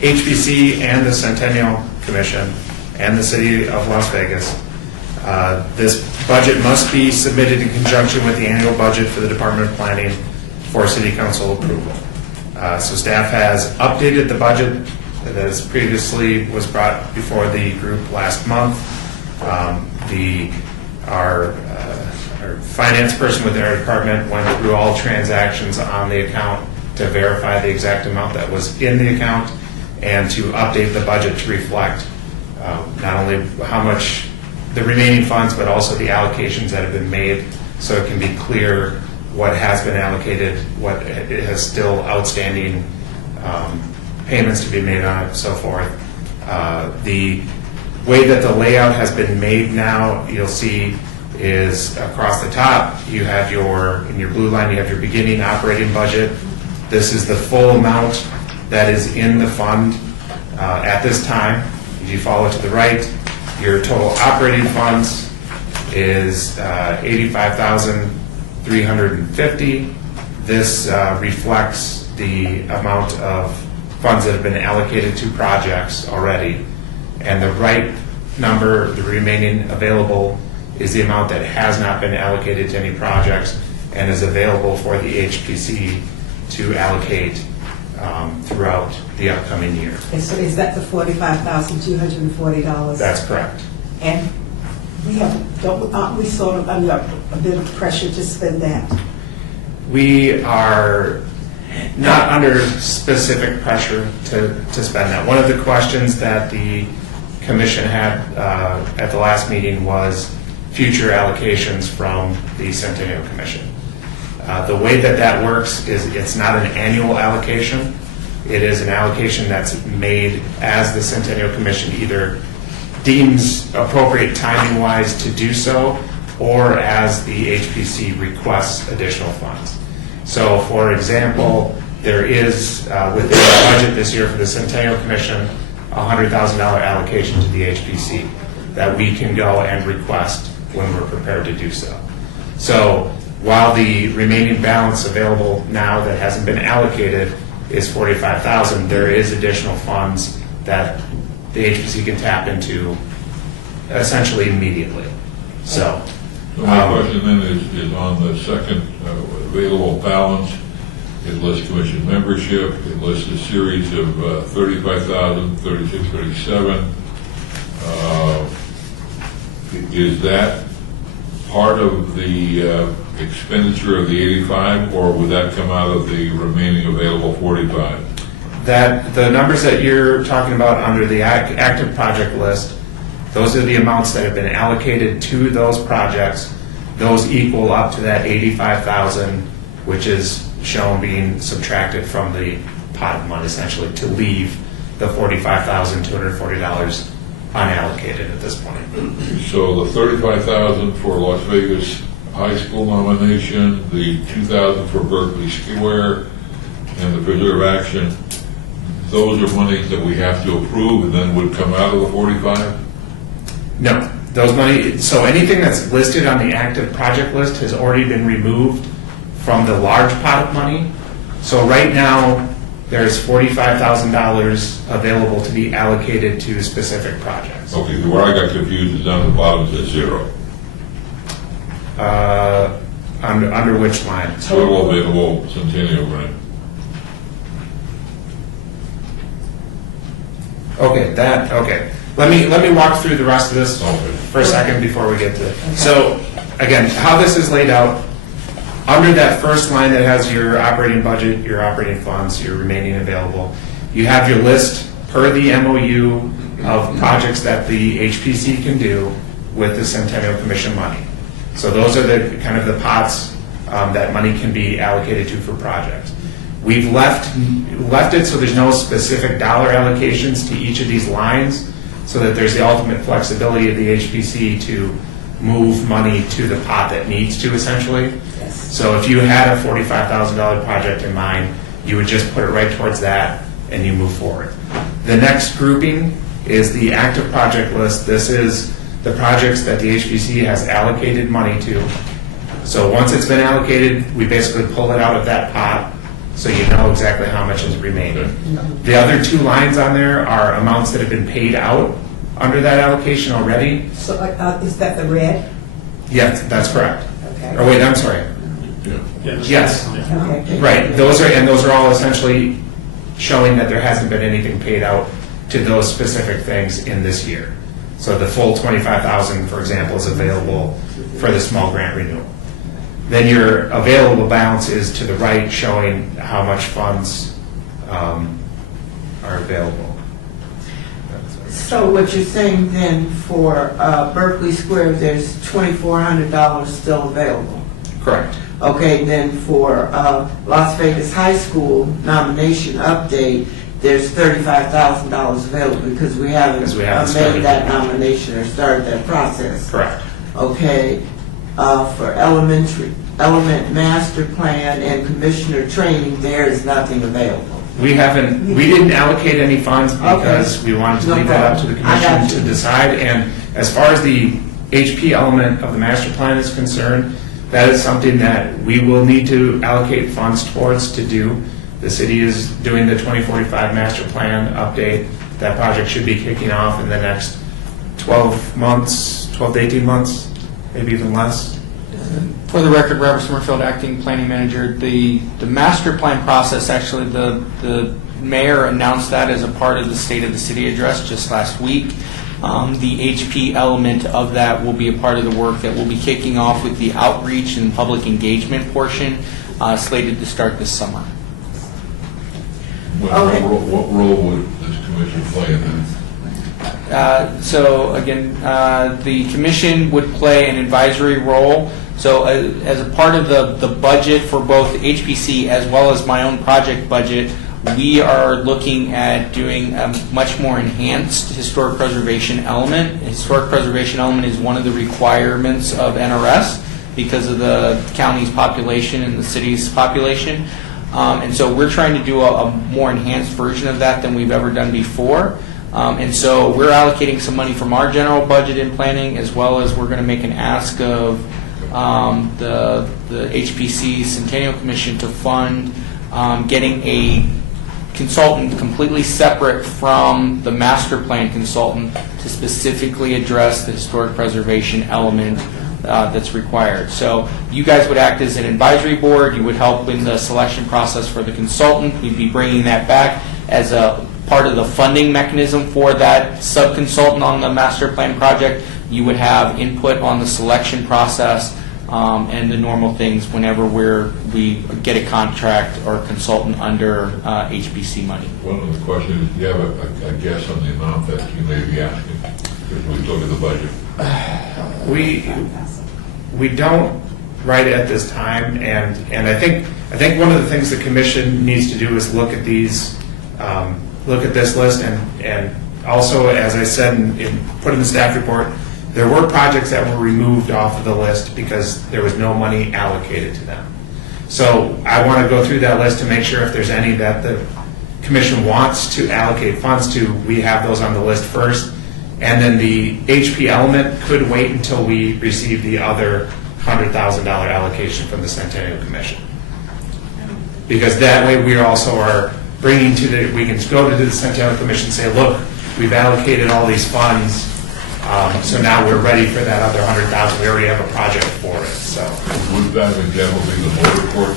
HBC and the Centennial Commission and the City of Las Vegas, this budget must be submitted in conjunction with the annual budget for the Department of Planning for City Council approval. So staff has updated the budget that as previously was brought before the group last month. Our finance person within our department went through all transactions on the account to verify the exact amount that was in the account and to update the budget to reflect not only how much the remaining funds, but also the allocations that have been made, so it can be clear what has been allocated, what has still outstanding payments to be made on it, so forth. The way that the layout has been made now, you'll see, is across the top, you have in your blue line, you have your beginning operating budget. This is the full amount that is in the fund at this time. If you follow to the right, your total operating funds is $85,350. This reflects the amount of funds that have been allocated to projects already. And the right number, the remaining available, is the amount that has not been allocated to any projects and is available for the HPC to allocate throughout the upcoming year. And so is that the $45,240? That's correct. And aren't we sort of under a bit of pressure to spend that? We are not under specific pressure to spend that. One of the questions that the commission had at the last meeting was future allocations from the Centennial Commission. The way that works is it's not an annual allocation. It is an allocation that's made as the Centennial Commission either deems appropriate timing-wise to do so, or as the HPC requests additional funds. So, for example, there is within the budget this year for the Centennial Commission a $100,000 allocation to the HPC that we can go and request when we're prepared to do so. So while the remaining balance available now that hasn't been allocated is $45,000, there is additional funds that the HPC can tap into essentially immediately. So My question then is on the second available balance. It lists commission membership. It lists a series of 35,000, 36, 37. Is that part of the expenditure of the 85, or would that come out of the remaining available 45? that the numbers that you're talking about under the active project list, those are the amounts that have been allocated to those projects. Those equal up to that 85,000, which is shown being subtracted from the pot of money essentially to leave the $45,240 unallocated at this point. So the 35,000 for Las Vegas High School nomination, the 2,000 for Berkeley Square, and the Preserve Action, those are monies that we have to approve and then would come out of the 45? No, those money, so anything that's listed on the active project list has already been removed from the large pot of money. So right now, there's $45,000 available to be allocated to specific projects. Okay, where I got confused is down at the bottom, it says zero. Under which line? So it will be the whole Centennial grant. Okay. Let me walk through the rest of this Okay. for a second before we get to it. So, again, how this is laid out, under that first line that has your operating budget, your operating funds, your remaining available, you have your list per the MOU of projects that the HPC can do with the Centennial Commission money. So those are the kind of the pots that money can be allocated to for projects. We've left it so there's no specific dollar allocations to each of these lines, so that there's the ultimate flexibility of the HPC to move money to the pot that needs to, essentially. So if you had a $45,000 project in mind, you would just put it right towards that and you move forward. The next grouping is the active project list. This is the projects that the HPC has allocated money to. So once it's been allocated, we basically pull it out of that pot so you know exactly how much is remaining. The other two lines on there are amounts that have been paid out under that allocation already. So is that the red? Yes, that's correct. Okay. Or wait, I'm sorry. Yeah. Yes. Okay. Right, those are all essentially showing that there hasn't been anything paid out to those specific things in this year. So the full $25,000, for example, is available for the small grant renewal. Then your available balance is to the right, showing how much funds are available. So what you're saying then for Berkeley Square, there's $2,400 still available? Correct. Okay, then for Las Vegas High School nomination update, there's $35,000 available because we haven't Because we haven't started. made that nomination or started that process. Correct. Okay, for element master plan and commissioner training, there is nothing available. We didn't allocate any funds because we wanted to No leave that up to the problem. I got commission to you. decide. And as far as the HP element of the master plan is concerned, that is something that we will need to allocate funds towards to do. The city is doing the 2045 master plan update. That project should be kicking off in the next 12 to 18 months, maybe even less. For the record, Robert Summerfield, Acting Planning Manager. The master plan process, actually, the mayor announced that as a part of the State of the City address just last week. The HP element of that will be a part of the work that will be kicking off with the outreach and public engagement portion slated to start this summer. What role would this commission play in that? So again, the commission would play an advisory role. So as a part of the budget for both HPC as well as my own project budget, we are looking at doing a much more enhanced historic preservation element. Historic preservation element is one of the requirements of NRS because of the county's population and the city's population. And so we're trying to do a more enhanced version of that than we've ever done before. And so we're allocating some money from our general budget in planning, as well as we're going to make an ask of the HPC Centennial Commission to fund getting a consultant completely separate from the master plan consultant to specifically address the historic preservation element that's required. So you guys would act as an advisory board. You would help in the selection process for the consultant. We'd be bringing that back as a part of the funding mechanism for that sub-consultant on the master plan project. You would have input on the selection process and the normal things whenever we get a contract or consultant under HBC money. One of the questions is, do you have a guess on the amount that you may be asking? Because we look at the budget. We don't right at this time, and I think one of the things the commission needs to do is look at these, look at this list, and also, as I said, put in the staff report, there were projects that were removed off of the list because there was no money allocated to them. So I want to go through that list to make sure if there's any that the commission wants to allocate funds to, we have those on the list first. And then the HP element could wait until we receive the other $100,000 allocation from the Centennial Commission. Because that way we also are bringing we can go to the Centennial Commission and say, look, we've allocated all these funds. So now we're ready for that other 100,000. We already have a project for it, so. Would that in general be the motor court?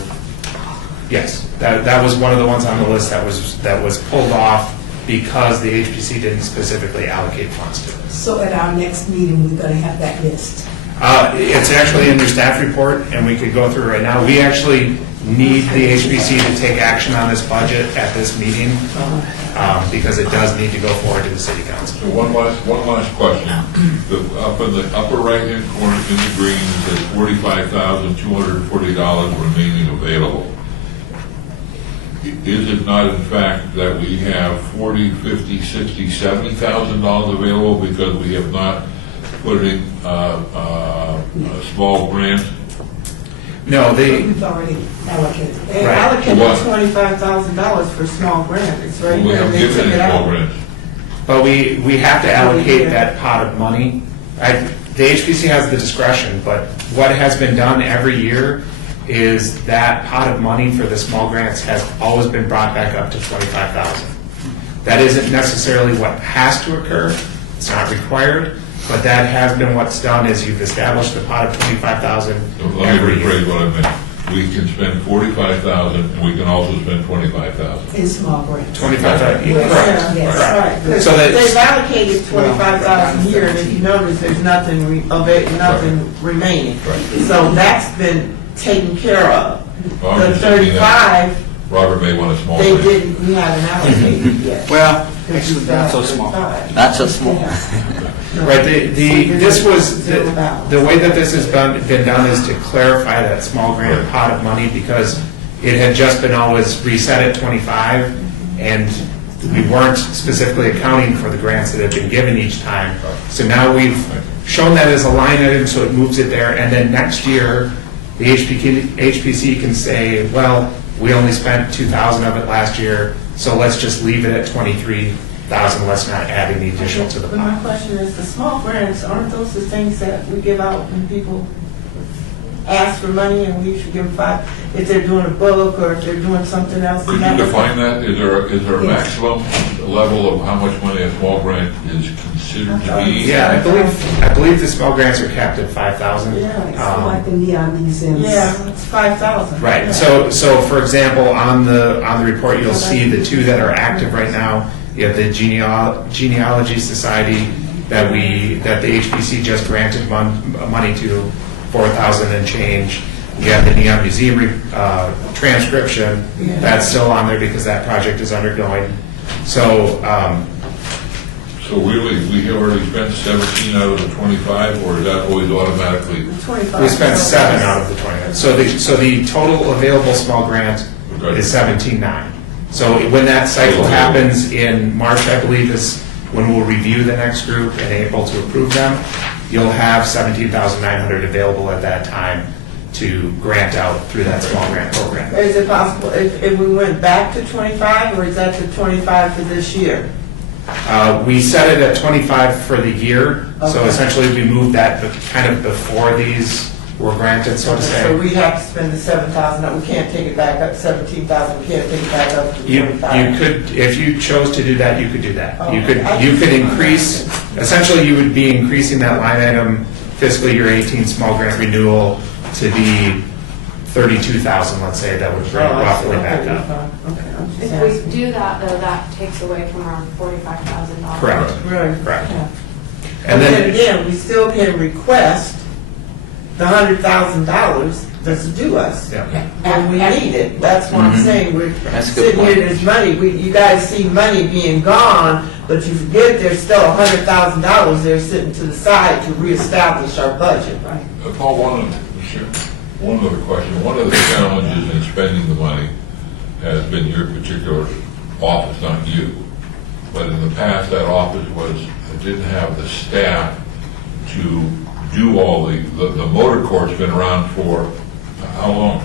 Yes, that was one of the ones on the list that was pulled off because the HPC didn't specifically allocate funds to this. So at our next meeting, we're going to have that list. It's actually in your staff report, and we could go through it right now. We actually need the HPC to take action on this budget at this meeting, because it does need to go forward to the city council. So one last question. Up in the upper right-hand corner in the green, it says $45,240 remaining available. Is it not in fact that we have $40,000, $50,000, $60,000, $70,000 available because we have not put in a small grant? No, We've already allocated. They Right. allocated What? $25,000 for small grant, it's right We here, haven't they given took any it small out. grants. but we have to allocate that pot of money. The HPC has the discretion, but what has been done every year is that pot of money for the small grants has always been brought back up to 25,000. That isn't necessarily what has to occur, it's not required, but that has been what's done, is you've established the pot of 25,000 Let me every year. rephrase what I meant. We can spend $45,000 and we can also spend $25,000. In small grants. 25,000, Yeah, correct. Yes. right. Because So that's- they've allocated 25,000 here, and if you notice, there's nothing remaining. Right. So that's been taken care of. Well, I'm The just thinking that 35, Robert may want a small they grant. didn't, we haven't allocated yet. Well, Because actually, you've not got so small. 35. Not so small. Yeah. Right, this was, Zero balance. the way that this has been done is to clarify that small grant pot of money, because it had just been always reset at 25, and we weren't specifically accounting for the grants that had been given each time. So now we've shown that as a line item, so it moves it there, and then next year, the HPC can say, well, we only spent 2,000 of it last year, so let's just leave it at 23,000, let's not add any additional to the But my pot. question is, the small grants, aren't those the things that we give out when people ask for money and we usually give them $5, if they're doing a book or if they're doing something else? Could you define that? Is there a maximum level of how much money a small grant is considered to be? Yeah, I believe the small grants are capped at 5,000. Yeah, So like the neon museums. Yeah, it's 5,000. Right, Yeah. so for example, on the report, you'll see the two that are active right now. You have the Genealogy Society that the HPC just granted money to, 4,000 and change. You have the Neon Museum transcription, Yeah. that's still on there because that project is undergoing. So, So really, we have already spent 17 out of the 25, or is that always automatically? 25. we spent 7 out of the 20. So the total available small grant Okay. is 17.9. So when that cycle happens in March, I believe, is when we'll review the next group and able to approve them, you'll have 17,900 available at that time to grant out through that small grant program. Is it possible, if we went back to 25, or is that the 25 for this year? We set it at 25 for the year, so Okay. essentially we moved that kind of before these were granted, so to So say. we have to spend the 7,000, we can't take it back up, 17,000, we can't take it back up to You 25. could, if you chose to do that, you could do that. You Okay. could increase, essentially you would be increasing that line item fiscal year 18 small grant renewal to be 32,000, let's say, that would bring it Oh, I see. roughly Okay, back up. fine. Okay, I'm just If we asking. do that, though, that takes away from around $45,000. Correct, Right. correct. Yeah. And And then then, again, we still can request the $100,000 that's due us. yeah. And we need it, that's what I'm saying, we're That's a good sitting here, point. there's money, you guys see money being gone, but you forget there's still $100,000 there sitting to the side to reestablish our budget. Paul, one other question. One of the challenges in spending the money has been your particular office, not you. But in the past, that office didn't have the staff to do all the motor court's been around for how long?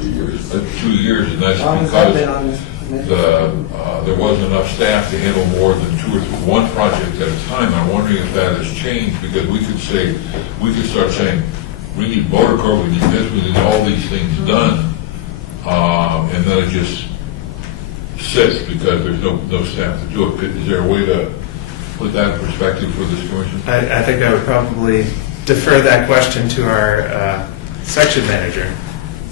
2 years. 2 years, and that's Long as I've been because on this committee. there wasn't enough staff to handle more than one project at a time. I'm wondering if that has changed, because we could start saying, we need motor court, we need this, we need all these things done, and then it just sits because there's no staff to do it. Is there a way to put that in perspective for this commission? I think I would probably defer that question to our section manager.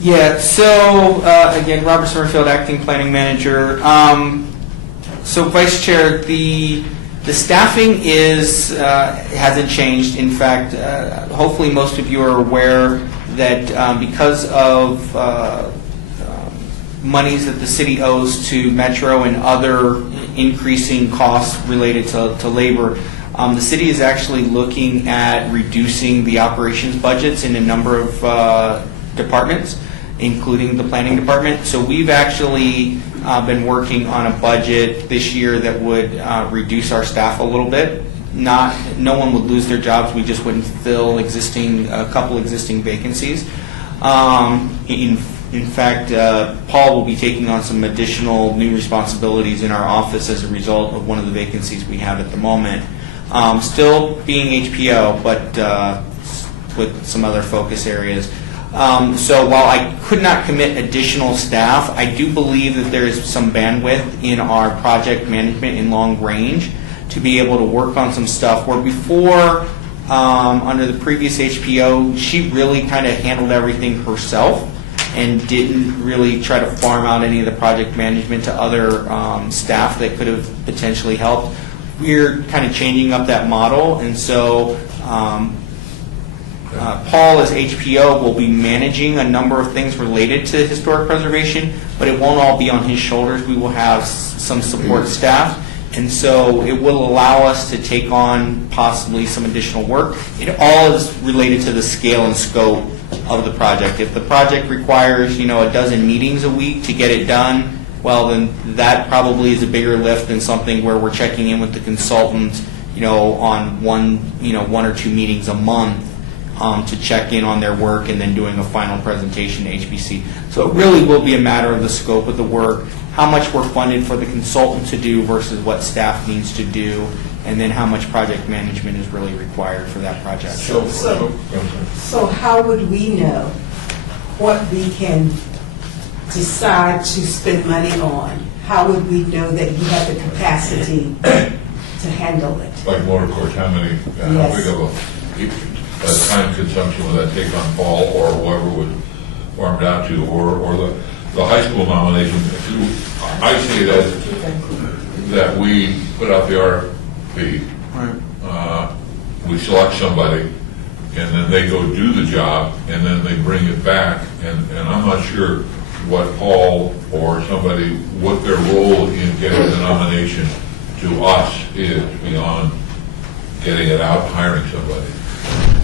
Yeah, so, again, Robert Summerfield, Acting Planning Manager. So, Vice Chair, the staffing hasn't changed. In fact, hopefully most of you are aware that because of monies that the city owes to Metro and other increasing costs related to labor, the city is actually looking at reducing the operations budgets in a number of departments, including the planning department. So we've actually been working on a budget this year that would reduce our staff a little bit. No one would lose their jobs. We just wouldn't fill a couple existing vacancies. In fact, Paul will be taking on some additional new responsibilities in our office as a result of one of the vacancies we have at the moment. Still being HPO, but with some other focus areas. So while I could not commit additional staff, I do believe that there is some bandwidth in our project management in long range to be able to work on some stuff where before, under the previous HPO, she really kind of handled everything herself and didn't really try to farm out any of the project management to other staff that could have potentially helped. We're kind of changing up that model, and so Paul, as HPO, will be managing a number of things related to historic preservation, but it won't all be on his shoulders. We will have some support staff, and so it will allow us to take on possibly some additional work. It all is related to the scale and scope of the project. If the project requires, a dozen meetings a week to get it done, well, then that probably is a bigger lift than something where we're checking in with the consultant, on one or two meetings a month to check in on their work and then doing a final presentation to HBC. So it really will be a matter of the scope of the work, how much we're funded for the consultant to do versus what staff needs to do, and then how much project management is really required for that project. So how would we know what we can decide to spend money on? How would we know that you have the capacity to handle it? Like motor course, how many, how Yes. big of a time consumption would that take on Paul or whoever would farm it out to, or the high school nomination? I see it as that we put out the RFP, we select somebody, and then they go do the job, and then they bring it back, and I'm not sure what Paul or somebody, what their role in getting the nomination to us is beyond getting it out and hiring somebody.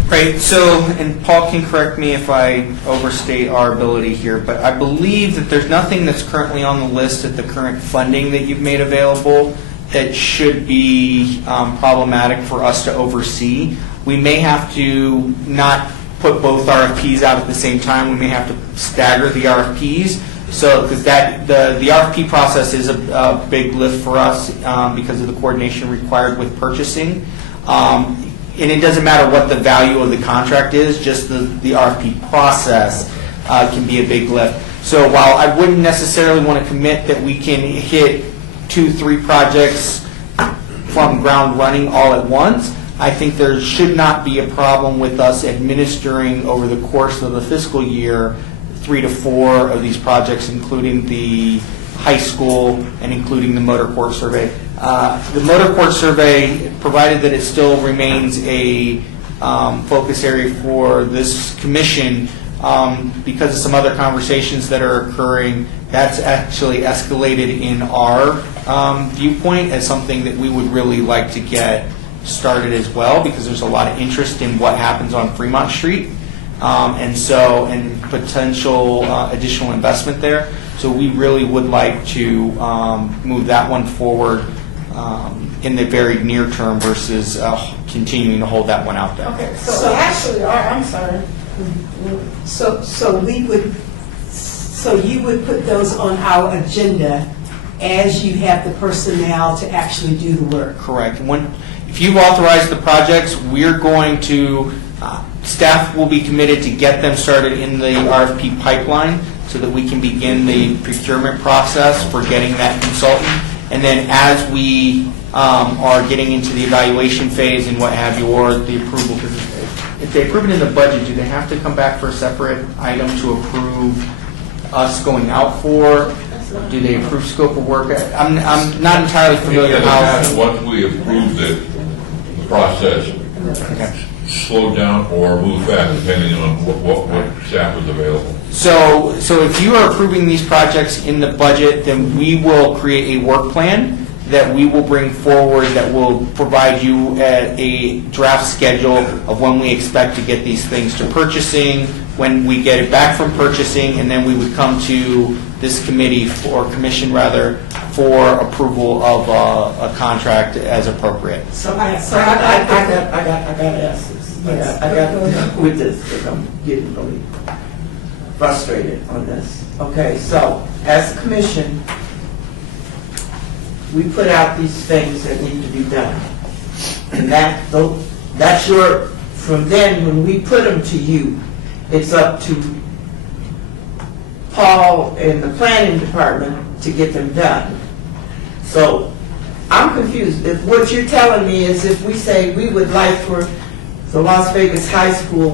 Right, so, and Paul can correct me if I overstate our ability here, but I believe that there's nothing that's currently on the list at the current funding that you've made available that should be problematic for us to oversee. We may have to not put both RFPs out at the same time. We may have to stagger the RFPs. So, because the RFP process is a big lift for us because of the coordination required with purchasing. And it doesn't matter what the value of the contract is, just the RFP process can be a big lift. So while I wouldn't necessarily want to commit that we can hit 2-3 projects from ground running all at once, I think there should not be a problem with us administering over the course of the fiscal year 3 to 4 of these projects, including the high school and including the motor court survey. The motor court survey, provided that it still remains a focus area for this commission, because of some other conversations that are occurring, that's actually escalated in our viewpoint as something that we would really like to get started as well, because there's a lot of interest in what happens on Fremont Street, and potential additional investment there. So we really would like to move that one forward in the very near term versus continuing to hold that one out there. Okay, so actually, I'm sorry. So you would put those on our agenda as you have the personnel to actually do the work? Correct. If you've authorized the projects, we're going to, staff will be committed to get them started in the RFP pipeline so that we can begin the procurement process for getting that consultant. And then as we are getting into the evaluation phase and what have you, or the approval, because if they approve it in the budget, do they have to come back for a separate item to approve us going out for? Do they approve scope of work? I'm not entirely familiar In the how. past, once we approved it, the process Okay. slowed down or moved fast, depending on what staff was available. So if you are approving these projects in the budget, then we will create a work plan that we will bring forward that will provide you a draft schedule of when we expect to get these things to purchasing, when we get it back from purchasing, and then we would come to this committee, or commission rather, for approval of a contract as appropriate. So I gotta ask this. I gotta with this, because I'm getting really frustrated on this. Okay, so as a commission, we put out these things that need to be done. And that's your, from then, when we put them to you, it's up to Paul and the planning department to get them done. So I'm confused. If what you're telling me is if we say we would like for the Las Vegas High School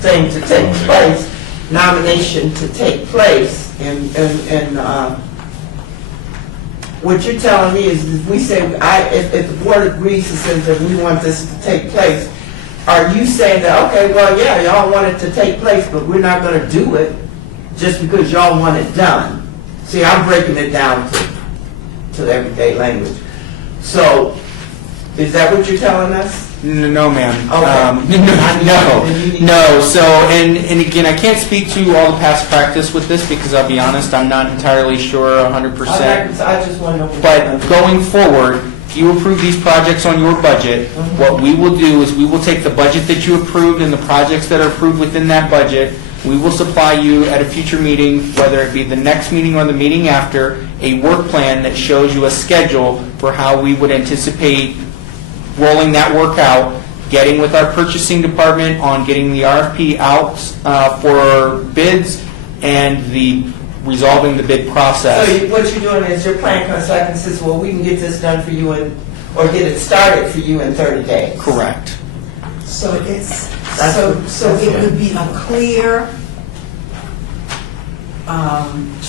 thing to take place, nomination to take place, and what you're telling me is if we say, if the board agrees and says that we want this to take place, are you saying that, okay, well, yeah, y'all want it to take place, but we're not going to do it just because y'all want it done? See, I'm breaking it down to everyday language. So, is that what you're telling us? No, ma'am. Okay. No. So, and again, I can't speak to all the past practice with this because I'll be honest, I'm not entirely sure 100%. I just want to know. But going forward, if you approve these projects on your budget, what we will do is we will take the budget that you approved and the projects that are approved within that budget. We will supply you at a future meeting, whether it be the next meeting or the meeting after, a work plan that shows you a schedule for how we would anticipate rolling that work out, getting with our purchasing department on getting the RFP out for bids, and resolving the bid process. So what you're doing is your plan comes back and says, well, we can get this done for you or get it started for you in 30 days. Correct. So it's, That's so what- it would be a clear,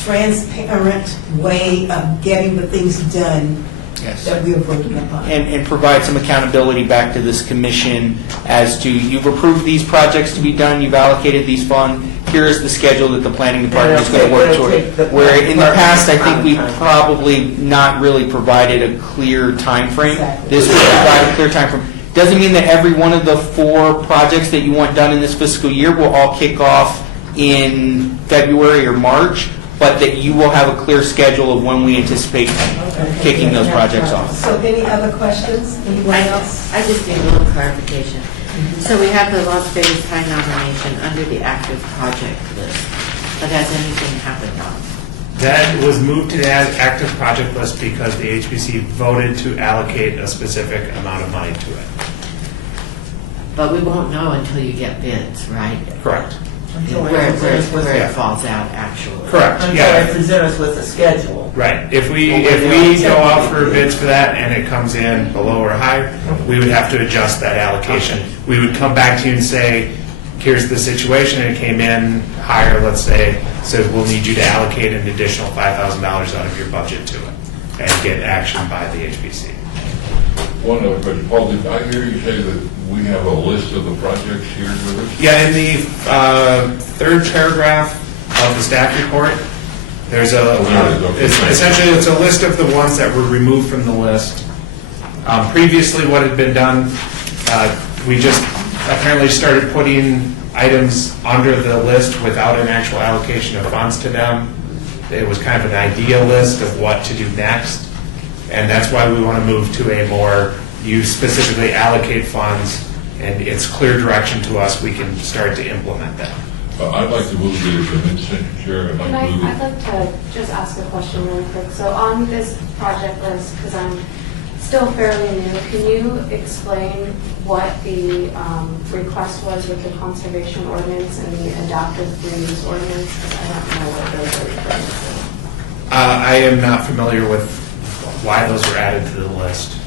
transparent way of getting the things done Yes. that we are voting upon. And provide some accountability back to this commission as to, you've approved these projects to be done, you've allocated these funds, here is the schedule that the planning department is going to work It'll toward. take the Where in the planning past, I think department we time. probably not really provided a clear time frame. Exactly. This will provide a clear time frame. Doesn't mean that every one of the 4 projects that you want done in this fiscal year will all kick off in February or March, but that you will have a clear schedule of when we anticipate kicking those projects off. So any other questions? Anyone else? I just need a little clarification. So we have the Las Vegas High nomination under the active project list, but has anything happened on it? That was moved to the active project list because the HPC voted to allocate a specific amount of money to it. But we won't know until you get bids, right? Correct. Where it falls out, actually. Correct, Until yeah. they present us with a schedule. Right. If we Well, go out for bids for that and it comes in below or higher, we would have to adjust that allocation. We would come back to you and say, here's the situation, and it came in higher, let's say, so we'll need you to allocate an additional $5,000 out of your budget to it and get action by the HPC. One other question, Paul, did I hear you say that we have a list of the projects here with us? Yeah, in the third paragraph of the staff report, there's essentially it's a list of the ones that were removed from the list. Previously, what had been done, we just apparently started putting items under the list without an actual allocation of funds to them. It was kind of an idea list of what to do next, and that's why we want to move to a more, you specifically allocate funds, and it's clear direction to us, we can start to implement that. I'd like to move to the consent chair. I'd like to move I'd like to just ask a question really quick. So on this project list, because I'm still fairly new, can you explain what the request was with the conservation ordinance and the adaptive reuse ordinance? Because I don't know what those are referring to. I am not familiar with why those were added to the list.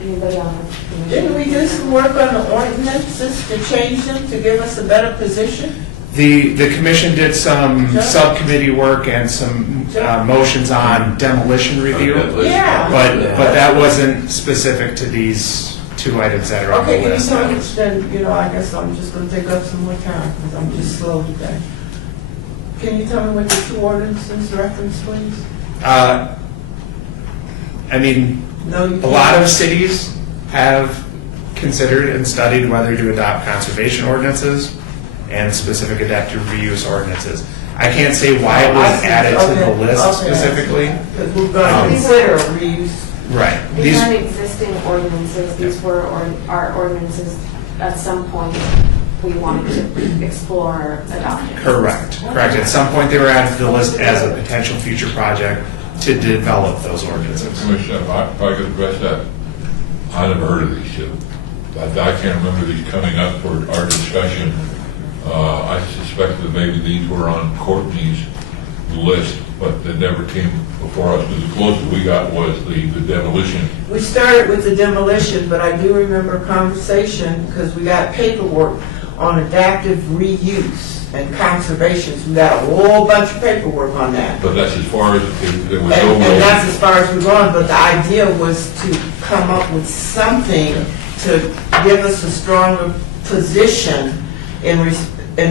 Anybody on the commission? Didn't we do some work on the ordinances to change them, to give us a better position? The commission did some Sure. subcommittee work and some motions on demolition review, Yeah. but that wasn't specific to these two items that are on the Okay, can you list. tell me, then, I guess I'm just gonna take up some more time, because I'm just slow today. Can you tell me what the two ordinances reference, please? I mean, No, you a can't. lot of cities have considered and studied whether to adopt conservation ordinances and specific adaptive reuse ordinances. I can't say why it I was see. added to the Okay, list okay. specifically. Because we're gonna consider reuse. Right. These These, aren't existing ordinances, these were our ordinances at some point we wanted to explore adopting. correct. At some point, they were added to the list as a potential future project to develop those ordinances. Commissioner, if I could address that, I never heard of these two. I can't remember these coming up for our discussion. I suspect that maybe these were on Courtney's list, but they never came before us, because the closest we got was the demolition. We started with the demolition, but I do remember a conversation, because we got paperwork on adaptive reuse and conservation. So we got a whole bunch of paperwork on that. But that's as far as, there was And no that's as far as we're going, but the idea was to come up with something to give us a stronger position in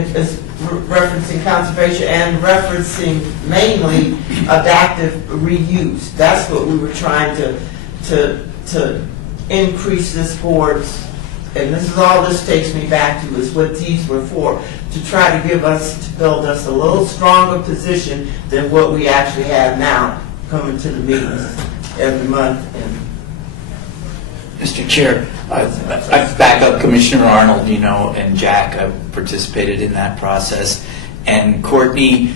referencing conservation and referencing mainly adaptive reuse. That's what we were trying to increase this board's, and this is all this takes me back to, is what these were for, to try to build us a little stronger position than what we actually have now, coming to the meetings every month. And Mr. Chair, I back up Commissioner Arnold, and Jack. I participated in that process. And Courtney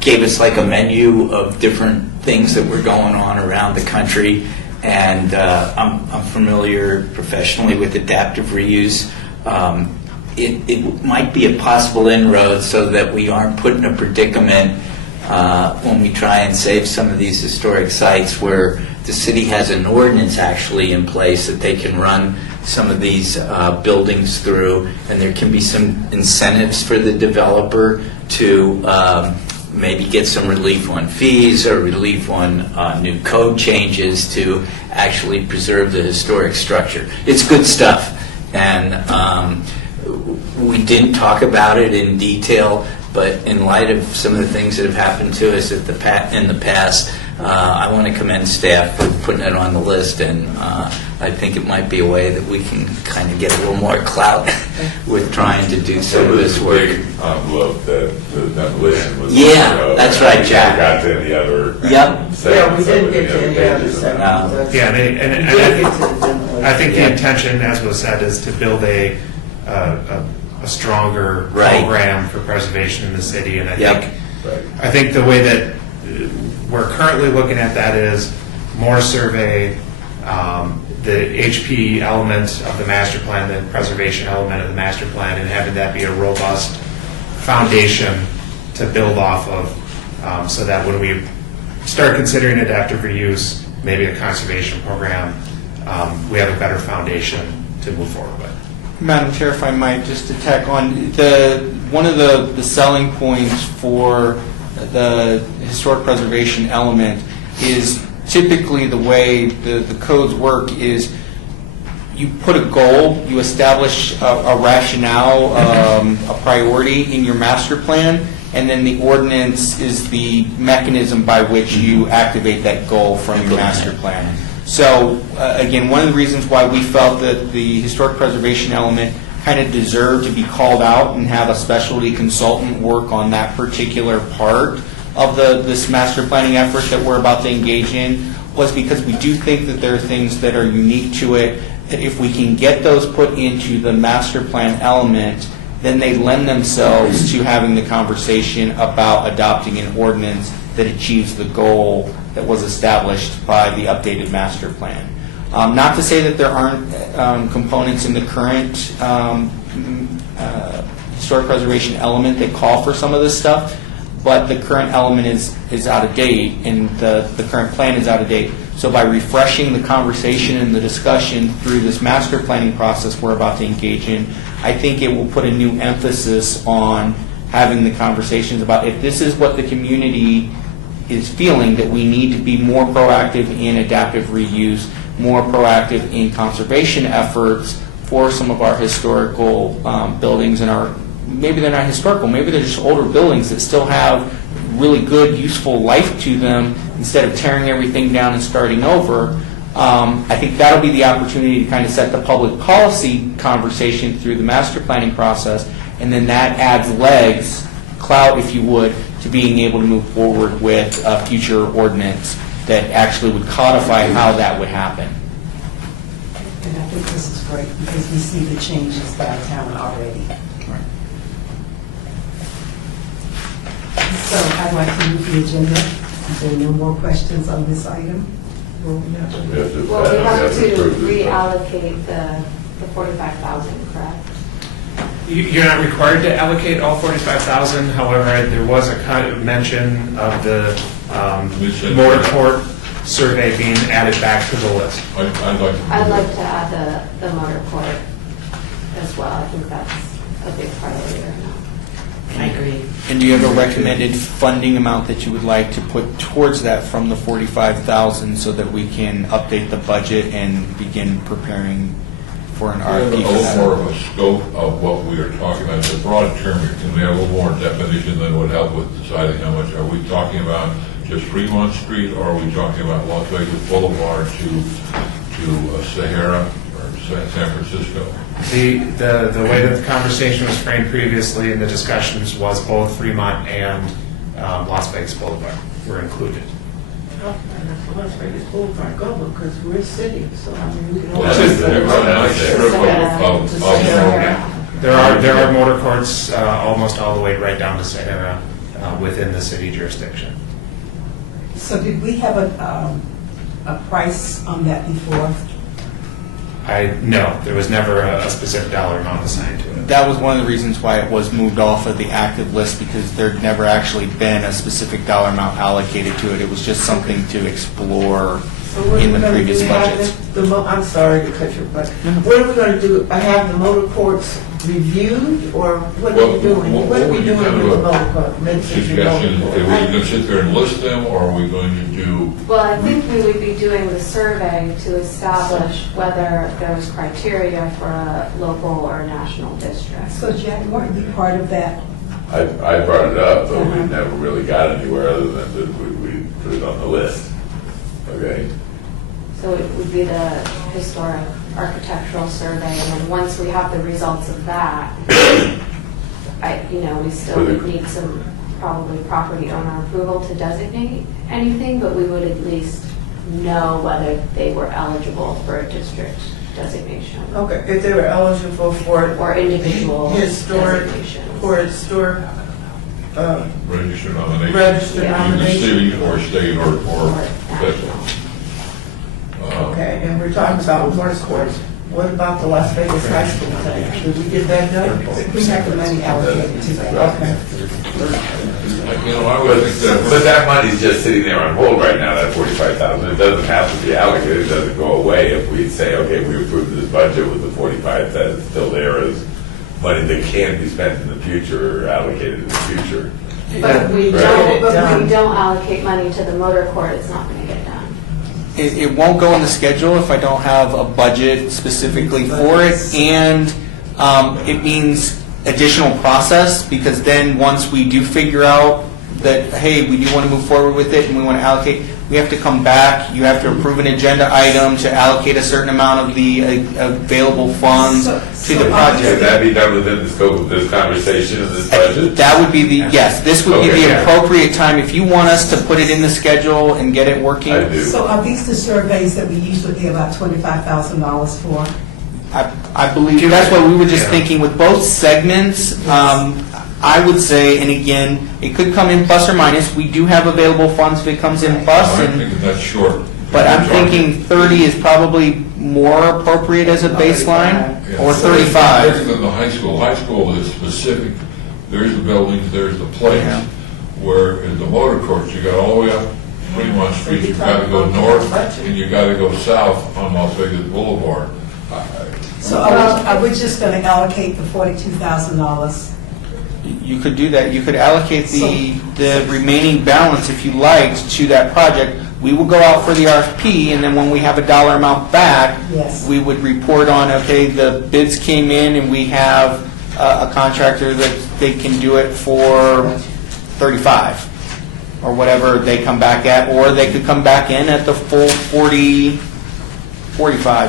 gave us like a menu of different things that were going on around the country. And I'm familiar professionally with adaptive reuse. It might be a possible inroad so that we aren't put in a predicament when we try and save some of these historic sites where the city has an ordinance actually in place that they can run some of these buildings through, and there can be some incentives for the developer to maybe get some relief on fees or relief on new code changes to actually preserve the historic structure. It's good stuff, and we didn't talk about it in detail, but in light of some of the things that have happened to us in the past, I want to commend staff for putting it on the list, and I think it might be a way that we can kind of get a little more clout with trying to do some of this work. Big envelope that the demolition was. Yeah, that's right, Jack. Got to any other. Yep. yeah, we didn't get to any other segments. Yeah, We and did get to the demolition. I think the intention, as was said, is to build a stronger Right. program for preservation in the city. And Yep. I think the way that we're currently looking at that is more survey, the HP element of the master plan, the preservation element of the master plan, and having that be a robust foundation to build off of, so that when we start considering adaptive reuse, maybe a conservation program, we have a better foundation to move forward with. Madam Chair, if I might, just to tack on, one of the selling points for the historic preservation element is typically the way the codes work is you put a goal, you establish a rationale, a priority in your master plan, and then the ordinance is the mechanism by which you activate that goal from your master plan. So, again, one of the reasons why we felt that the historic preservation element kind of deserved to be called out and have a specialty consultant work on that particular part of this master planning effort that we're about to engage in was because we do think that there are things that are unique to it, that if we can get those put into the master plan element, then they lend themselves to having the conversation about adopting an ordinance that achieves the goal that was established by the updated master plan. Not to say that there aren't components in the current historic preservation element that call for some of this stuff, but the current element is out of date, and the current plan is out of date. So by refreshing the conversation and the discussion through this master planning process we're about to engage in, I think it will put a new emphasis on having the conversations about if this is what the community is feeling, that we need to be more proactive in adaptive reuse, more proactive in conservation efforts for some of our historical buildings, and maybe they're not historical, maybe they're just older buildings that still have really good, useful life to them instead of tearing everything down and starting over. I think that'll be the opportunity to kind of set the public policy conversation through the master planning process, and then that adds legs, clout, if you would, to being able to move forward with a future ordinance that actually would codify how that would happen. And I think this is great because we see the changes downtown already. So I'd like to move the agenda. Is there no more questions on this item? Well, we have to reallocate the 45,000, correct? You're not required to allocate all 45,000. However, there was a kind of mention of the motor court survey being added back to the list. I'd like to add the motor court as well. I think that's a big priority right now. I agree. And do you have a recommended funding amount that you would like to put towards that from the 45,000 so that we can update the budget and begin preparing for an We have RFP a for little more that? of a scope of what we are talking about. It's a broad term. Can we have a little more definition that would help with deciding how much? Are we talking about just Fremont Street, or are we talking about Las Vegas Boulevard to Sahara or San Francisco? The way that the conversation was framed previously in the discussions was both Fremont and Las Vegas Boulevard were included. Las Vegas Boulevard, go, because we're a city, so I mean, we can. Well, that's a nice strip of There are motor courts almost all the way right down to Sahara within the city jurisdiction. So did we have a price on that before? No, there was never a specific dollar amount assigned to it. That was one of the reasons why it was moved off of the active list, because there'd never actually been a specific dollar amount allocated to it. It was just something to explore So what are in we the gonna previous do? Have budgets. I'm sorry to cut your butt. What are we gonna do? Have the motor courts reviewed, or what are we doing? What are we doing with the motor court? Suggestion, are we going to sit there and list them, or are we going to do? Well, I think we would be doing the survey to establish whether there was criteria for a local or national district. So Jack, weren't you part of that? I brought it up, but we never really got anywhere other than that we put it on the list. Okay? So it would be the historic architectural survey, and then once we have the results of that, we still would need some probably property owner approval to designate anything, but we would at least know whether they were eligible for a district designation Okay, if they were eligible for or individual historic, designations. for historic, Registered nomination. registered Yeah. Either nomination. city or state or national. federal. Okay, and we're talking about motor courts. What about the Las Vegas High School thing? Did we get that done? We have the money allocated to that. Okay. I would think But that, that money's just sitting there on hold right now, that 45,000. It doesn't have to be allocated, it doesn't go away if we say, okay, we approved this budget with the 45, that it's still there as money that can be spent in the future or allocated in the future. But we Right. don't, but Done. we don't allocate money to the motor court, it's not going to get done. It won't go in the schedule if I don't have a budget specifically for it, and it means additional process, because then once we do figure out that, hey, we do want to move forward with it and we want to allocate, we have to come back, you have to approve an agenda item to allocate a certain amount of the available funds to the Can project. that be done within the scope of this conversation and this budget? That would be yes, this would be Okay, the yeah. appropriate time. If you want us to put it in the schedule and get it working, I do. So are these the surveys that we usually pay about $25,000 for? I believe that's what we were just Yeah. thinking with both segments. I would say, and again, it could come in plus or minus. We do have available funds if it comes in plus, I'm thinking that's short. but I'm thinking 30 is probably more appropriate as a baseline, or 35. Different than the high school. High school is specific. There's the buildings, there's the place. Yeah. where in the motor course, you got all the way up Fremont Street, you gotta go north, and you gotta go south on Las Vegas Boulevard. So are we just going to allocate the $42,000? You could do that. You could allocate the remaining balance, if you liked, to that project. We will go out for the RFP, and then when we have a dollar amount back, Yes. we would report on, okay, the bids came in, and we have a contractor that they can do it for 35, or whatever they come back at, or they could come back in at the full 45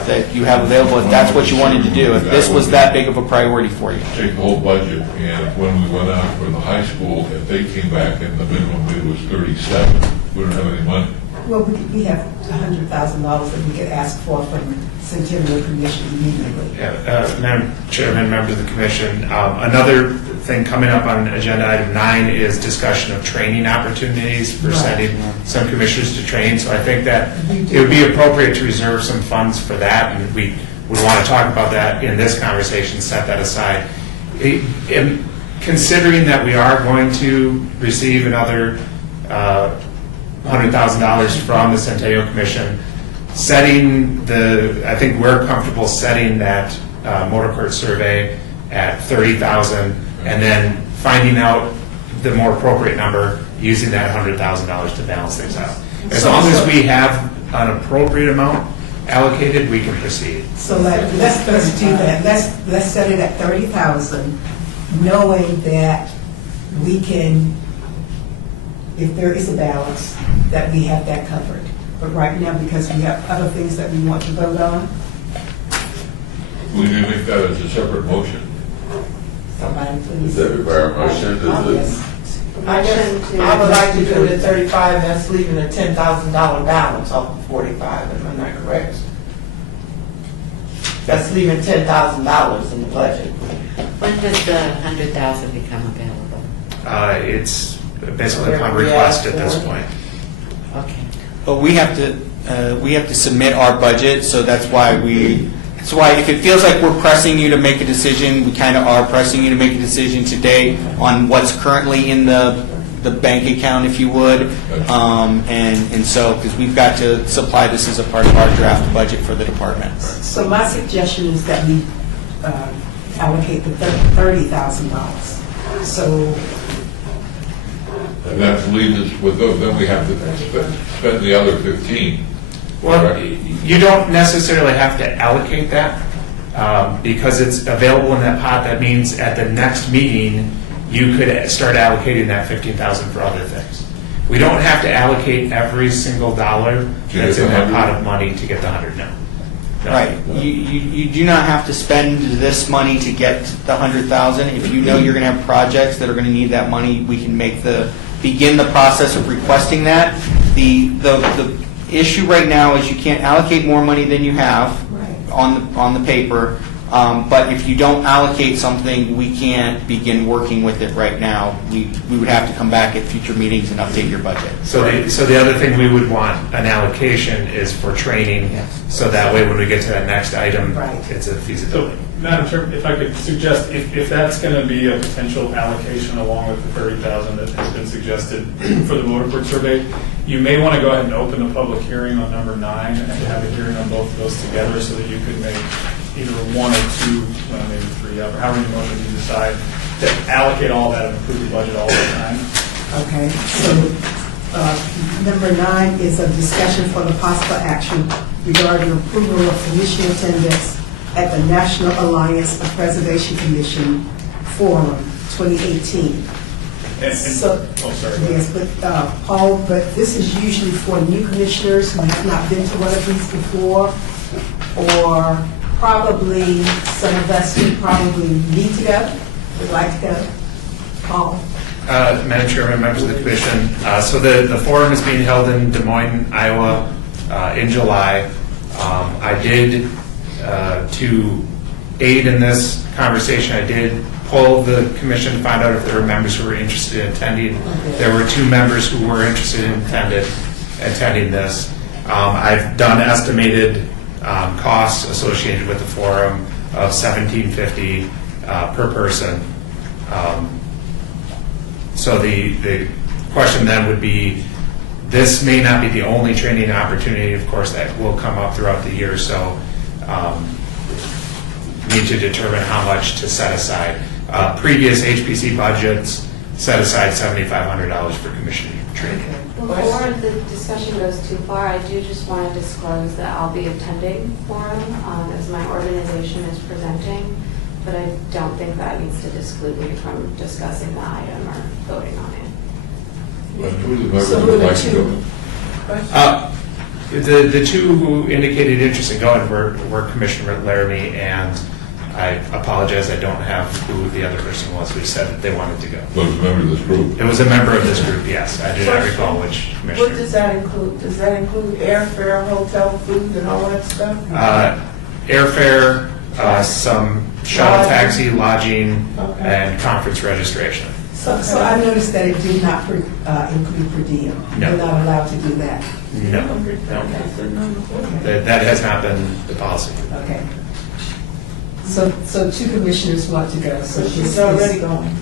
that you have available, if that's what you wanted to do, if this was that big of a priority for you. Take the whole budget, and when we went out for the high school, if they came back and the minimum bid was 37, we don't have any money. Well, we have $100,000 that we could ask for from Centennial Commission immediately. Madam Chairman, members of the commission, another thing coming up on agenda item 9 is discussion of training opportunities for Right. sending some commissioners to train. So I think that it would be appropriate to reserve some funds for that, and we would want to talk about that in this conversation, set that aside. Considering that we are going to receive another $100,000 from the Centennial Commission, I think we're comfortable setting that motor court survey at 30,000, and then finding out the more appropriate number, using that $100,000 to balance things out. As long as we have an appropriate amount allocated, we can proceed. So let's do that. Let's set it at 30,000, knowing that we can, if there is a balance, that we have that covered. But right now, because we have other things that we want to vote on, We need to make that as a separate motion. somebody please. Does that require a motion? Does it? Yes. I guess I would like to do it at 35, that's leaving a $10,000 balance off of 45, am I not correct? That's leaving $10,000 in the budget. When does the 100,000 become available? It's basically upon request at this point. Okay. But we have to submit our budget, so that's why if it feels like we're pressing you to make a decision, we kind of are pressing you to make a decision today on what's currently in the bank account, if you would. And so, because we've got to supply this as a part of our draft budget for the department. So my suggestion is that we allocate the $30,000. So And that leaves us with, then we have to spend the other 15. Well, you don't necessarily have to allocate that because it's available in that pot. That means at the next meeting, you could start allocating that 15,000 for other things. We don't have to allocate every single dollar that's in that pot of money to get the 100. No. Right. You do not have to spend this money to get the 100,000. If you know you're going to have projects that are going to need that money, we can begin the process of requesting that. The issue right now is you can't allocate more money than you have on the paper. But if you don't allocate something, we can't begin working with it right now. We would have to come back at future meetings and update your budget. So the other thing we would want an allocation is for training. Yes. So that way, when we get to that next item, Right. it's a So, feasibility. Madam Chair, if I could suggest, if that's going to be a potential allocation along with the 30,000 that has been suggested for the motor court survey, you may want to go ahead and open a public hearing on number 9 and have a hearing on both of those together so that you could make either 1 or 2, well, maybe 3 up, or however many motions you decide, to allocate all that and approve the budget all the time. Okay, so number 9 is a discussion for the possible action regarding approval of commission attendance at the National Alliance of Preservation Commission Forum 2018. So- Oh, sorry. Yes, but Paul, but this is usually for new commissioners who have not been to one of these before, or probably some of us who probably need to go, would like to go. Paul? Madam Chairman, members of the commission, so the forum is being held in Des Moines, Iowa, in July. I did, to aid in this conversation, I did poll the commission to find out if there were members who were interested in attending. There were 2 members who were interested in attending this. I've done estimated costs associated with the forum of $1,750 per person. So the question then would be, this may not be the only training opportunity, of course, that will come up throughout the year, so need to determine how much to set aside. Previous HPC budgets set aside $7,500 for commissioning training. Before the discussion goes too far, I do just want to disclose that I'll be attending forum as my organization is presenting, but I don't think that needs to exclude me from discussing the item or voting on it. Who the members So would who like the to two? go? The two who indicated interest in going were Commissioner Laramie, and I apologize, I don't have who the other person was who said that they wanted to go. Was a member of this group? It was a member of this group, yes. I do not recall which What commissioner. does that include? Does that include airfare, hotel, food, and all that stuff? Airfare, some shuttle taxi, lodging, Okay. and conference registration. So I noticed that it did not include per diem. No. You're not allowed to do that. No, that has not been the policy. Okay. So two commissioners want to go, so She's already going.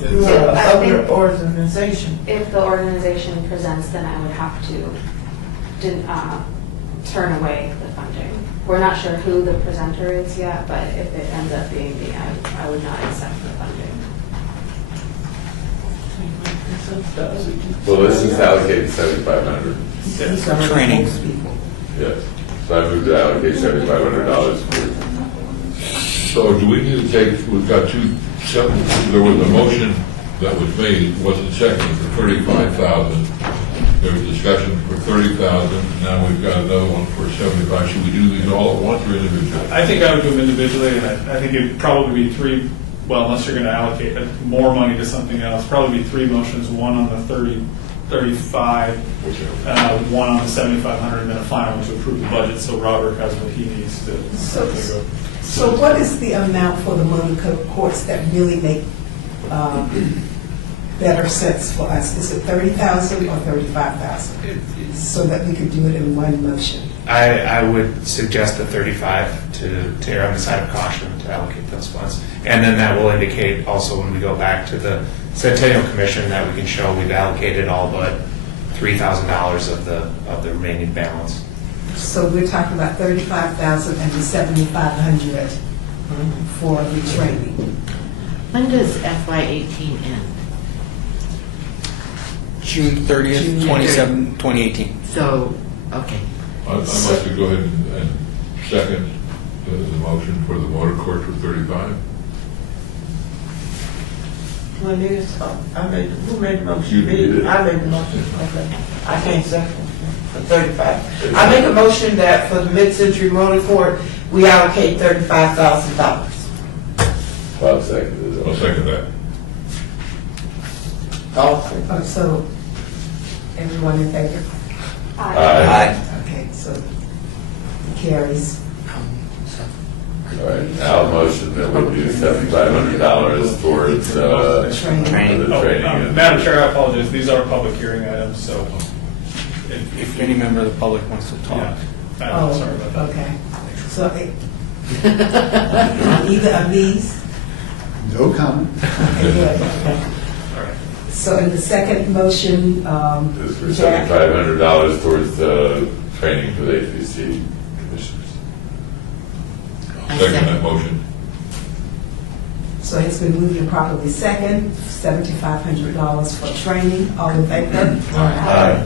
You're So an I other think- organization. If the organization presents, then I would have to turn away the funding. We're not sure who the presenter is yet, but if it ends up being me, I would not accept the funding. Well, let's just allocate 7,500. Training. Yes. So I move to allocate $7,500 for. So do we need to take, we've got two separate, there was a motion that was made, wasn't seconded, for 35,000. There was discussion for 30,000, now we've got another one for 75. Should we do these all at once or individually? I think I would do them individually, and I think it'd probably be three, well, unless you're going to allocate more money to something else, probably be three motions, one on the 35, one on the 7,500, and then a final one to approve the budget, so Robert has what he needs to go. So what is the amount for the motor courts that really make better sense for us? Is it 30,000 or 35,000? So that we could do it in one motion. I would suggest the 35 to err on the side of caution to allocate those funds. And then that will indicate also when we go back to the Centennial Commission that we can show we've allocated all but $3,000 of the remaining balance. So we're talking about 35,000 and the 7,500 for the training. When does FY18 end? June 30th, June 2018. So, okay. I'd like to go ahead and second the motion for the motor court for 35. Well, who made the motion? You did it. I made the motion, okay. I can't second for 35. I make a motion that for the mid-century motor court, we allocate $35,000. I'll second it. I'll second that. So everyone in favor? Aye. Okay, so carries. All right, now a motion that we do $7,500 towards for Training. the training. Madam Chair, I apologize, these are public hearing items, so. If any member of the public wants to talk. Yeah, Oh, I'm sorry about that. okay. So either of these? No comment. Okay, good. All right. So in the second motion, This is for Jack? $7,500 towards training for the HPC commissioners. I'll second that motion. So it's been moved and properly second, $7,500 for training. All in favor? Aye.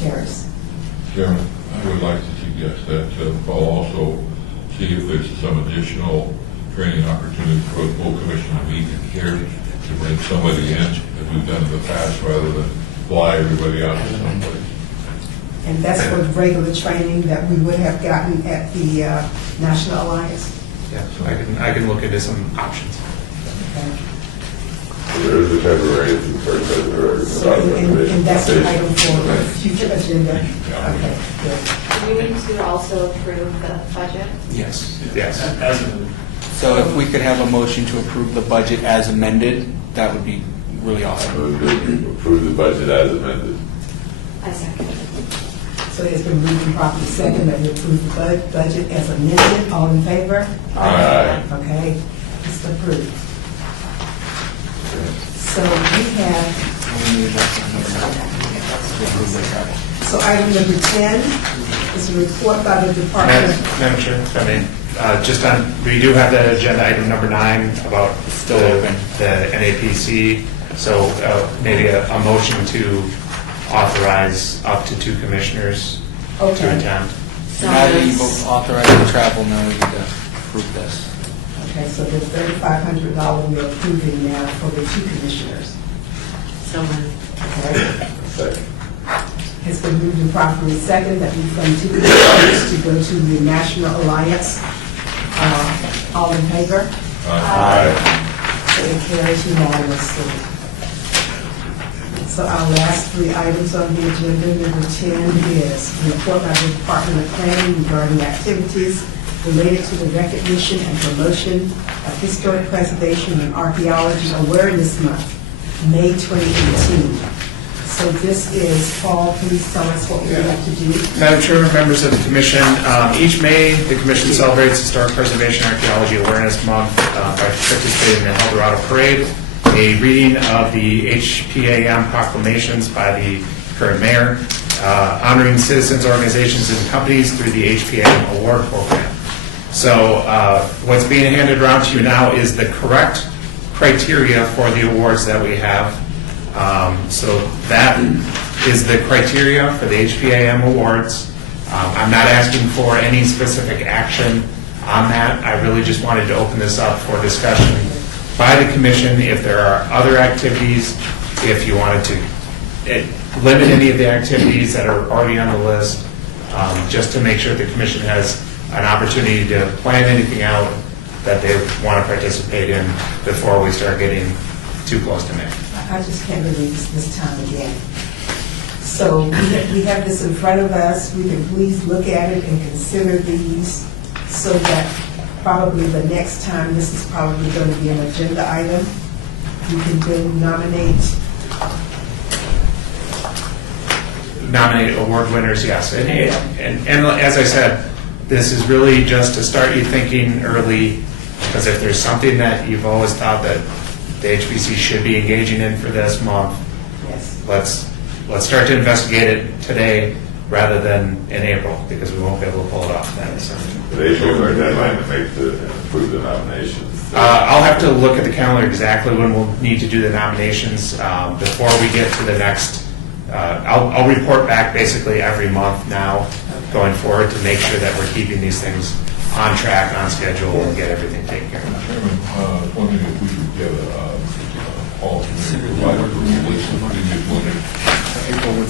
Carries. Chairman, I would like to suggest that Paul also see if there's some additional training opportunities for the full commission to meet here to bring somebody in, as we've done in the past, rather than fly everybody out to someplace. And that's for the regular training that we would have gotten at the National Alliance. Yeah, so I can look into some options. Okay. There is a February, it's the first February. So, and that's an item for future agenda. Okay, good. Do we need to also approve the budget? Yes. As amended. So if we could have a motion to approve the budget as amended, that would be really I awesome. move to approve the budget as amended. I second. So it's been moved and properly second that we approve the budget as amended. All in favor? Aye. Okay, it's approved. So we have So item number 10 is a report by the Department of... Madam Chair, if I may, just on, we do have the agenda item number 9 about Still open. the NAPC. So maybe a motion to authorize up to 2 commissioners to Okay. attend. Now that you've authorized the travel, now we need to approve this. Okay, so the $3,500 we're approving now for the 2 commissioners. So moved. Okay. It's been moved and properly second that we fund 2 commissioners to go to the National Alliance. All in favor? So it carries unanimously. So our last 3 items on the agenda, number 10 is a report by the Department of Planning regarding activities related to the recognition and promotion of historic preservation and archaeology awareness month, May 2018. So this is, Paul, please tell us what we have to do. Madam Chairman, members of the Commission, each May, the Commission celebrates Historic Preservation Archaeology Awareness Month by participating in the El Dorado Parade, a reading of the HPAM proclamations by the current mayor, honoring citizens, organizations, and companies through the HPAM award program. So what's being handed around to you now is the correct criteria for the awards that we have. So that is the criteria for the HPAM awards. I'm not asking for any specific action on that. I really just wanted to open this up for discussion by the commission. If there are other activities, if you wanted to limit any of the activities that are already on the list, just to make sure the commission has an opportunity to plan anything out that they want to participate in before we start getting too close to May. I just can't believe this time again. So we have this in front of us. We can please look at it and consider these so that probably the next time, this is probably going to be an agenda item. You can then Nominate award winners, yes. And as I said, this is really just to start you thinking early, because if there's something that you've always thought that the HBC should be engaging in for this month, yes. let's start to investigate it today rather than in April, because we won't be able to pull it off then. So, They should have our deadline to make approve the nominations. I'll have to look at the calendar exactly when we'll need to do the nominations before we get to the next. I'll report back basically every month now going forward to make sure that we're keeping these things on track, on schedule, and get everything taken care of. Chairman, wondering if we could get all providers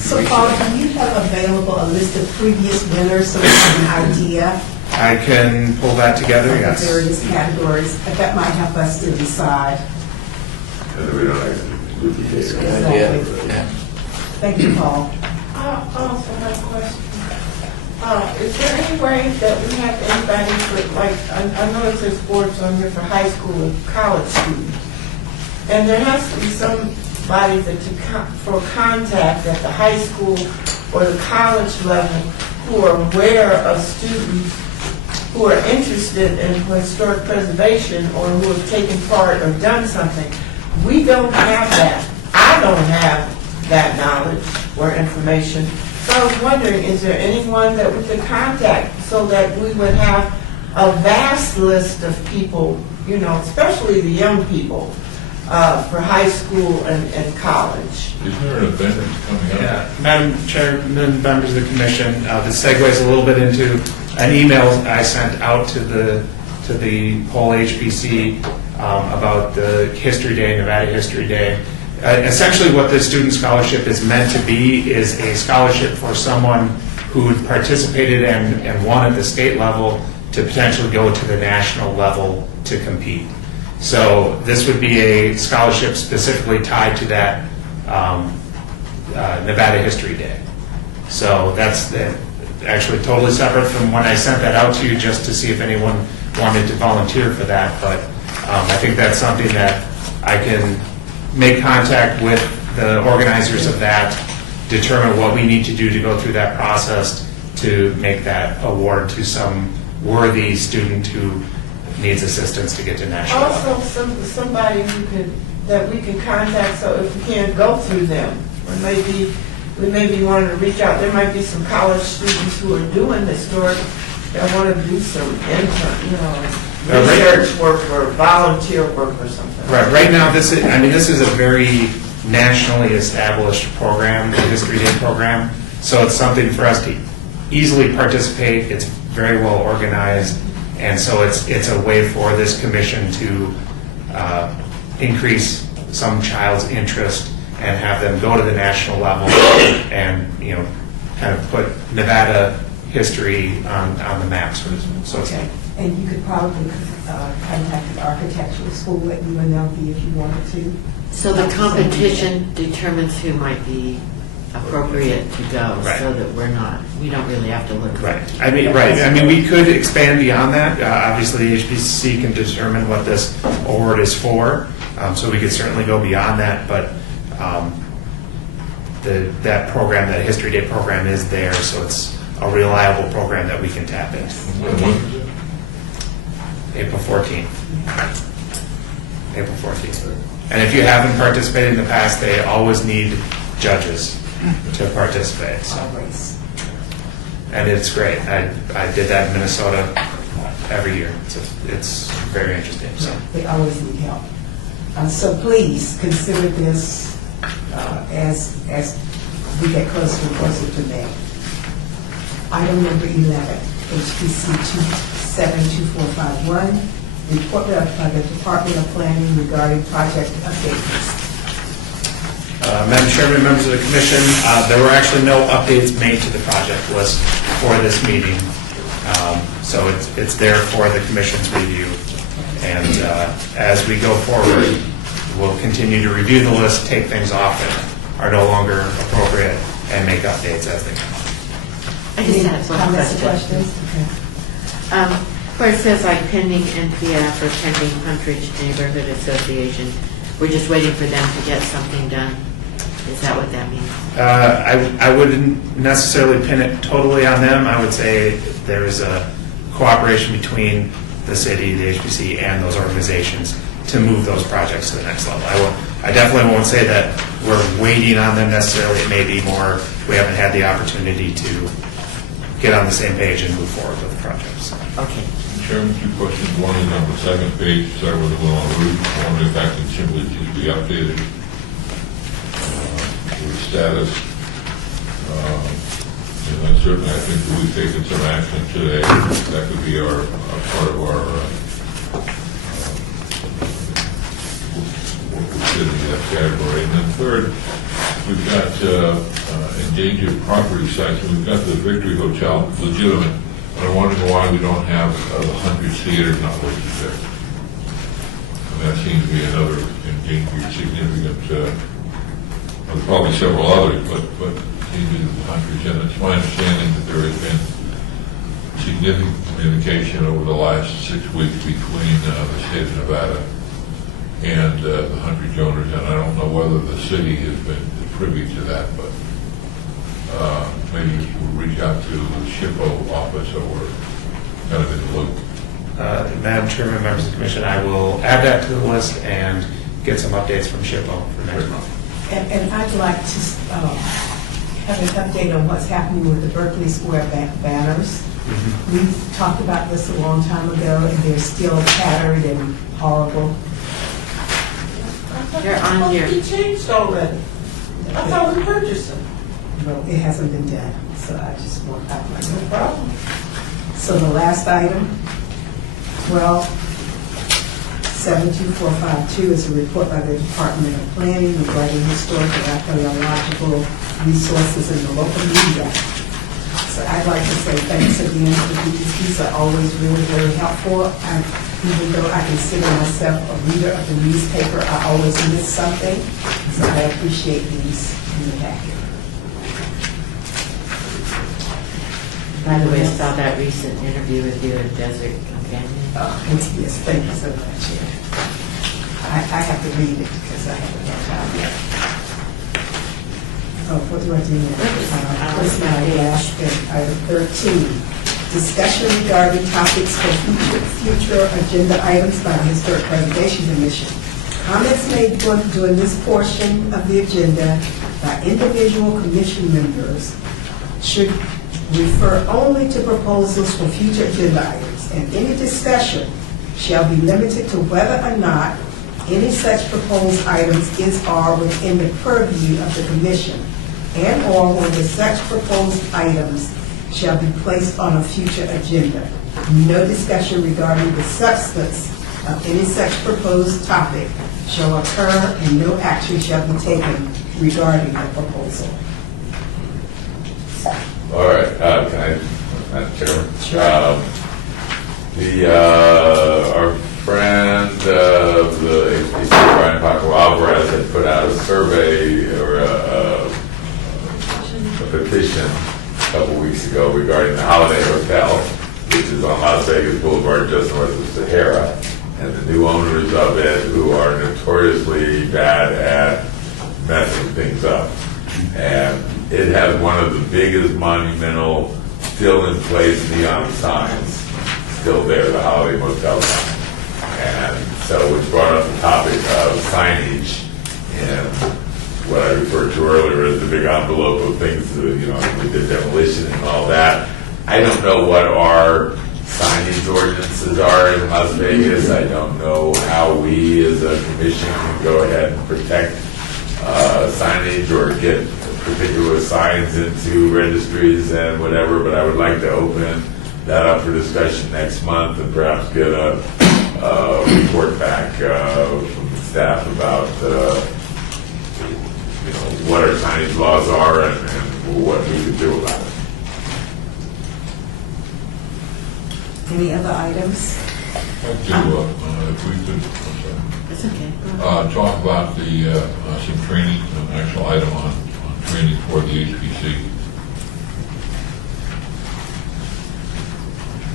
So Paul, do you have available a list of previous winners so we have an idea I can pull that together, of the yes. various categories? That might help us to decide. And we don't have to duplicate. Exactly. Yeah. Thank you, Paul. I also have a question. Is there any way that we have anybody for, like, I know it says sports on here for high school and college students. And there has to be somebody for contact at the high school or the college level who are aware of students who are interested in historic preservation or who have taken part or done something. We don't have that. I don't have that knowledge or information. So I was wondering, is there anyone that we could contact so that we would have a vast list of people, you know, especially the young people, for high school and college? Isn't there an event that's coming up? Yeah, Madam Chairman, members of the commission, this segues a little bit into an email I sent out to the whole HBC about the History Day, Nevada History Day. Essentially what the student scholarship is meant to be is a scholarship for someone who participated and won at the state level to potentially go to the national level to compete. So this would be a scholarship specifically tied to that Nevada History Day. So that's actually totally separate from when I sent that out to you, just to see if anyone wanted to volunteer for that. But I think that's something that I can make contact with the organizers of that, determine what we need to do to go through that process to make that award to some worthy student who needs assistance to get to national level. Also, somebody who could that we can contact, so if we can't go through them? Or maybe, we may be wanting to reach out, there might be some college students who are doing historic that want to do some research work or volunteer work or something. Right now, this is a very nationally established program, the History Day program. So it's something for us to easily participate. It's very well organized. And so it's a way for this commission to increase some child's interest and have them go to the national level and, kind of put Nevada history on the map, so it's Okay. And you could probably contact the architectural school at UNLV if you wanted to. So the competition determines who might be appropriate to go, Right. so that we don't really have to look. Right. I mean, we could expand beyond that. Obviously, the HBC can determine what this award is for, so we could certainly go beyond that. But that program, that History Day program, is there, so it's a reliable program that we can tap into. April 14th. April 14th. And if you haven't participated in the past, they always need judges to participate. So. Always. And it's great. I did that in Minnesota every year. It's very interesting. So. They always need help. So please consider this as we get closer and closer to May. Item number 11, HPC 272451, report by the Department of Planning regarding project updates. Madam Chairman, members of the Commission, there were actually no updates made to the project list for this meeting. So it's there for the Commission's review. And as we go forward, we'll continue to review the list, take things off that are no longer appropriate, and make updates as they come up. I just had one Comments or question. questions? Where it says like pending NPF or pending Huntridge Neighborhood Association, we're just waiting for them to get something done? Is that what that means? I wouldn't necessarily pin it totally on them. I would say there is a cooperation between the city, the HPC, and those organizations to move those projects to the next level. I definitely won't say that we're waiting on them necessarily. It may be more we haven't had the opportunity to get on the same page and move forward with the projects. Okay. Chairman, two questions. One is on the second page, start with the one on Route. One, if that can simply just be updated with status. And then certainly, I think that we've taken some action today. That could be our part of our what we fit in that category. And then third, we've got endangered property sites, and we've got the Victory Hotel legitimate. And I'm wondering why we don't have the Huntridge Theater not listed there. And that seems to be another endangered significant, there's probably several others, but seems to be the Huntridge. And it's my understanding that there has been significant communication over the last 6 weeks between the state of Nevada and the Huntridge owners, and I don't know whether the city has been privy to that, but maybe we'll reach out to the SHPO office, so we're kind of in the loop. Madam Chairman, members of the Commission, I will add that to the list and get some updates from SHPO for next month. And I'd like to have an update on what's happening with the Berkeley Square banners. We talked about this a long time ago, and they're still tattered and horrible. They're on here. He changed already. I thought we purchased them. Well, it hasn't been done, so I just want, No problem. So the last item, 72452 is a report by the Department of Planning regarding historical and archaeological resources in the local media. So I'd like to say thanks again for these are always really very helpful. Even though I consider myself a reader of the newspaper, I always miss something, so I appreciate these in the packet. By the way, I saw that recent interview with you at Desert Companion. Yes, thank you so much. Yeah. I have to read it because I haven't had time yet. Oh, what do I do now? First, my last thing, item 13. Discussion regarding topics for future agenda items by the Historic Preservation Commission. Comments made during this portion of the agenda by individual commission members should refer only to proposals for future agenda items, and any discussion shall be limited to whether or not any such proposed items is or within the purview of the commission, and/or whether such proposed items shall be placed on a future agenda. No discussion regarding the substance of any such proposed topic shall occur, and no action shall be taken regarding the proposal. All right, can I, Madam Chairman? Sure. Our friend, the HPC, Brian Paco Alvarez, had put out a survey or a petition a couple weeks ago regarding the Holiday Hotel, which is on Las Vegas Boulevard, just north of Sahara, and the new owners of it, who are notoriously bad at messing things up. And it has one of the biggest monumental, still in place neon signs still there, the Holiday Motel sign. And so we brought up the topic of signage and what I referred to earlier as the big envelope of things, we did demolition and all that. I don't know what our signage ordinances are in Las Vegas. I don't know how we as a commission can go ahead and protect signage or get particular signs into registries and whatever, but I would like to open that up for discussion next month and perhaps get a report back from the staff about what our signage laws are and what we can do about it. Any other items? If we could, It's okay. talk about some training, an actual item on training for the HPC.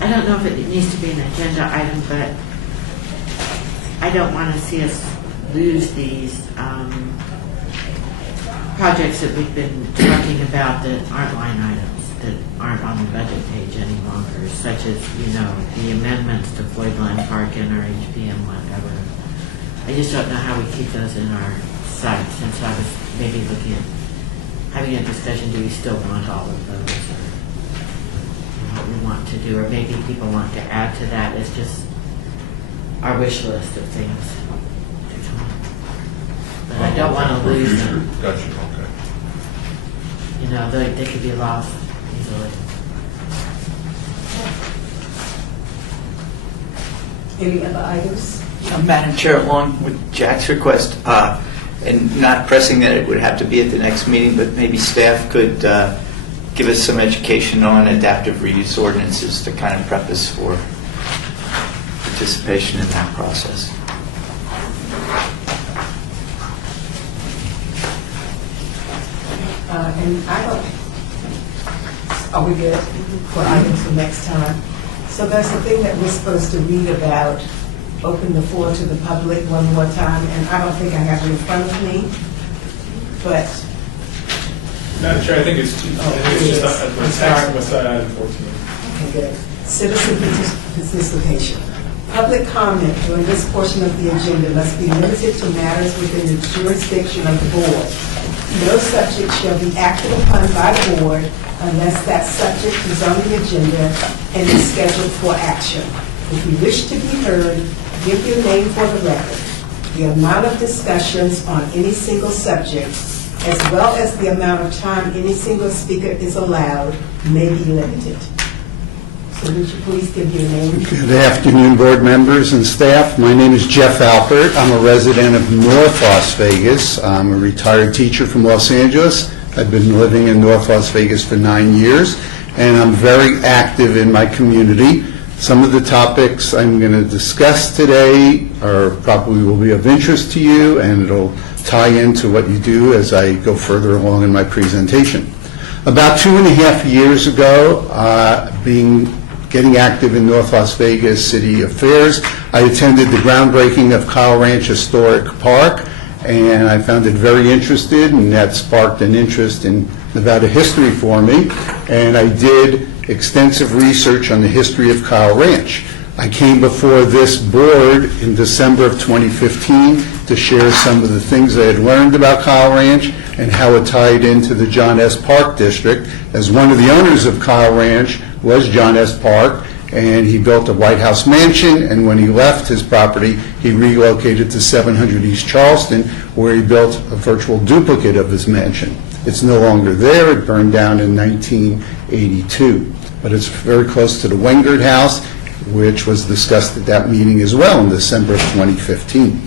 I don't know if it needs to be an agenda item, but I don't want to see us lose these projects that we've been talking about that aren't line items, that aren't on the budget page any longer, such as, the amendments to Floyd Line Park and our HPM, whatever. I just don't know how we keep those in our sights, and so I was maybe looking at having a discussion, do we still want all of those, or what we want to do, or maybe people want to add to that as just our wish list of things. But I don't want to For lose future- them. Gotcha, okay. They could be lost easily. Any other items? Madam Chair, along with Jack's request, and not pressing that it would have to be at the next meeting, but maybe staff could give us some education on adaptive reuse ordinances to kind of prep us for participation in that process. And I don't, are we good for items for next time? So there's a thing that we're supposed to read about, open the floor to the public one more time, and I don't think I have it in front of me, but, Madam Chair, I think it's just what's item 14. okay, good. Citizen participation. Public comment during this portion of the agenda must be limited to matters within the jurisdiction of the board. No subject shall be acted upon by the board unless that subject is on the agenda and is scheduled for action. If you wish to be heard, give your name for the record. The amount of discussions on any single subject, as well as the amount of time any single speaker is allowed, may be limited. So would you please give your name? Good afternoon, board members and staff. My name is Jeff Alpert. I'm a resident of North Las Vegas. I'm a retired teacher from Los Angeles. I've been living in North Las Vegas for 9 years, and I'm very active in my community. Some of the topics I'm going to discuss today probably will be of interest to you, and it'll tie into what you do as I go further along in my presentation. About 2.5 years ago, getting active in North Las Vegas city affairs, I attended the groundbreaking of Kyle Ranch Historic Park, and I found it very interesting, and that sparked an interest in Nevada history for me, and I did extensive research on the history of Kyle Ranch. I came before this board in December of 2015 to share some of the things I had learned about Kyle Ranch and how it tied into the John S. Park District, as one of the owners of Kyle Ranch was John S. Park, and he built a White House mansion, and when he left his property, he relocated to 700 East Charleston, where he built a virtual duplicate of his mansion. It's no longer there. It burned down in 1982, but it's very close to the Wengert House, which was discussed at that meeting as well in December of 2015.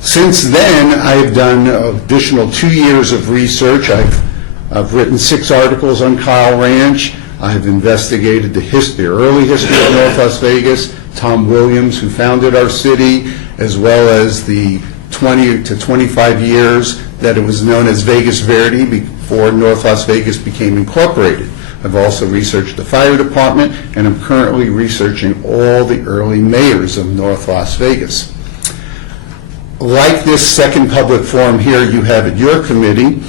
Since then, I have done an additional 2 years of research. I've written 6 articles on Kyle Ranch. I've investigated the early history of North Las Vegas, Tom Williams, who founded our city, as well as the 20 to 25 years that it was known as Vegas Verde before North Las Vegas became incorporated. I've also researched the fire department, and I'm currently researching all the early mayors of North Las Vegas. Like this second public forum here you have at your committee,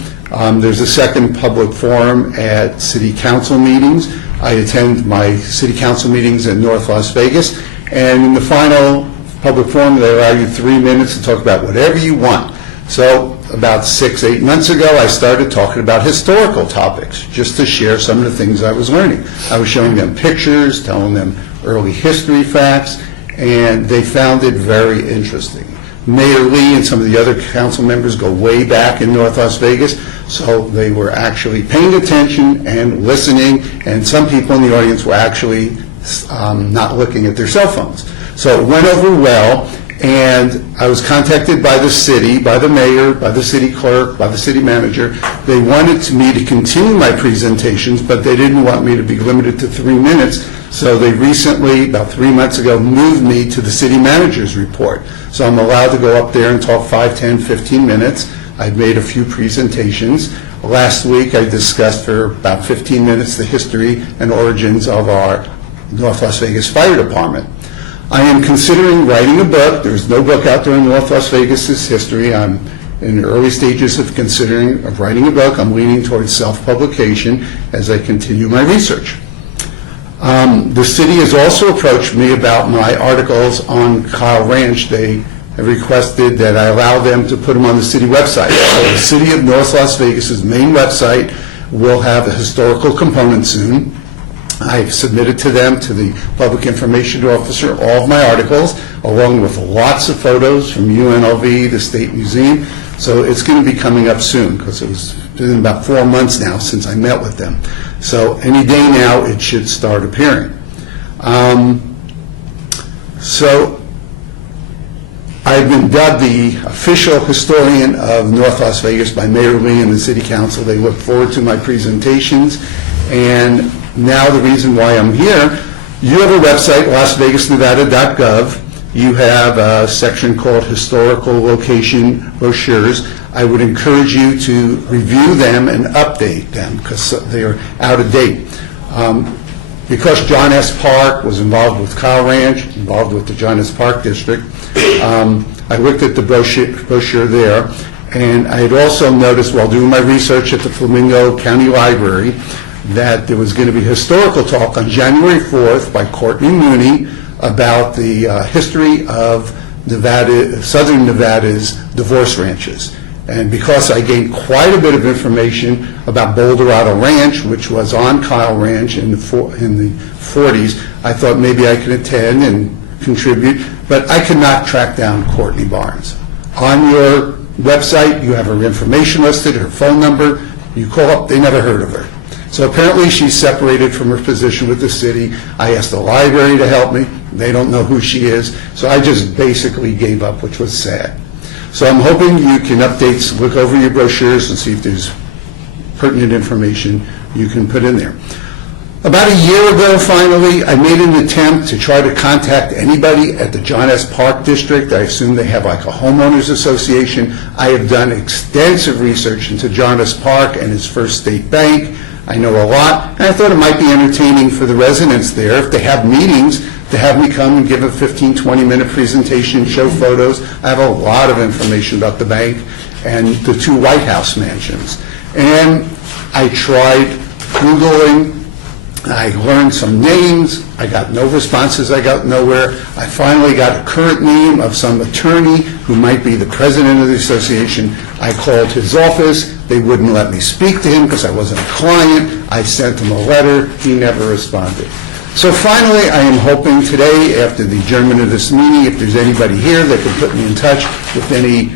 there's a second public forum at city council meetings. I attend my city council meetings in North Las Vegas, and in the final public forum, they allow you 3 minutes to talk about whatever you want. So about 6-8 months ago, I started talking about historical topics, just to share some of the things I was learning. I was showing them pictures, telling them early history facts, and they found it very interesting. Mayor Lee and some of the other council members go way back in North Las Vegas, so they were actually paying attention and listening, and some people in the audience were actually not looking at their cell phones. So it went over well, and I was contacted by the city, by the mayor, by the city clerk, by the city manager. They wanted me to continue my presentations, but they didn't want me to be limited to 3 minutes. So they recently, about 3 months ago, moved me to the city manager's report. So I'm allowed to go up there and talk 5, 10, 15 minutes. I've made a few presentations. Last week, I discussed for about 15 minutes the history and origins of our North Las Vegas Fire Department. I am considering writing a book. There's no book out there in North Las Vegas's history. I'm in the early stages of considering writing a book. I'm leaning towards self-publication as I continue my research. The city has also approached me about my articles on Kyle Ranch. They have requested that I allow them to put them on the city website. So the city of North Las Vegas's main website will have a historical component soon. I've submitted to them, to the Public Information Officer, all of my articles, along with lots of photos from UNLV, the State Museum. So it's going to be coming up soon, because it's been about 4 months now since I met with them. So any day now, it should start appearing. So I've been dubbed the official historian of North Las Vegas by Mayor Lee and the City Council. They look forward to my presentations. And now the reason why I'm here, you have a website, lasvegasnevada.gov. You have a section called Historical Location Brochures. I would encourage you to review them and update them, because they are out of date. Because John S. Park was involved with Kyle Ranch, involved with the John S. Park District, I looked at the brochure there, and I had also noticed while doing my research at the Flamingo County Library that there was going to be a historical talk on January 4th by Courtney Mooney about the history of Nevada, Southern Nevada's divorce ranches. And because I gained quite a bit of information about Boulderado Ranch, which was on Kyle Ranch in the 40s, I thought maybe I could attend and contribute, but I could not track down Courtney Barnes. On your website, you have her information listed, her phone number. You call up, they never heard of her. So apparently she's separated from her position with the city. I asked the library to help me. They don't know who she is. So I just basically gave up, which was sad. So I'm hoping you can update, look over your brochures and see if there's pertinent information you can put in there. About a year ago, finally, I made an attempt to try to contact anybody at the John S. Park District. I assume they have like a homeowners association. I have done extensive research into John S. Park and his First State Bank. I know a lot, and I thought it might be entertaining for the residents there, if they have meetings, to have me come and give a 15, 20-minute presentation, show photos. I have a lot of information about the bank and the 2 White House mansions. And I tried Googling I learned some names. I got no responses. I got nowhere. I finally got a current name of some attorney who might be the president of the association. I called his office. They wouldn't let me speak to him because I wasn't a client. I sent him a letter. He never responded. So finally, I am hoping today, after the adjournment of this meeting, if there's anybody here that can put me in touch with any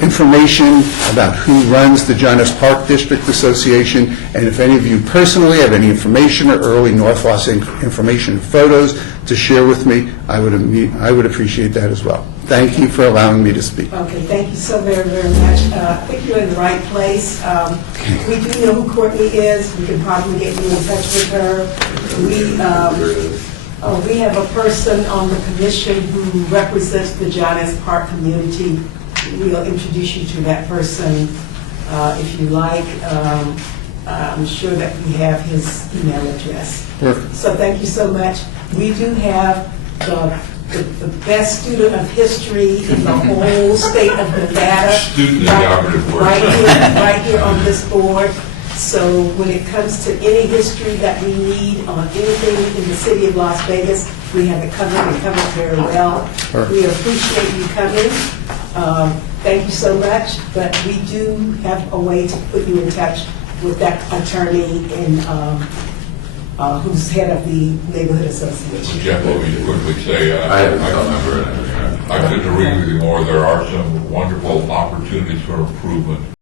information about who runs the John S. Park District Association, and if any of you personally have any information or early Northwest information photos to share with me, I would appreciate that as well. Thank you for allowing me to speak. Okay, thank you so very, very much. I think you're in the right place. We do know who Courtney is. We can probably get you in touch with her. We have a person on the commission who represents the John S. Park community. We'll introduce you to that person if you like. I'm sure that we have his email address. Perfect. So thank you so much. We do have the best student of history in the whole state of Nevada. Student is the operative word. Right here on this board. So when it comes to any history that we need on anything in the city of Las Vegas, we have it covered and covered very well. Perfect. We appreciate you coming. Thank you so much, but we do have a way to put you in touch with that attorney who's head of the neighborhood association. Jeff, let me quickly say, I have a cell number and everything. I couldn't agree with you more. There are some wonderful opportunities for improvement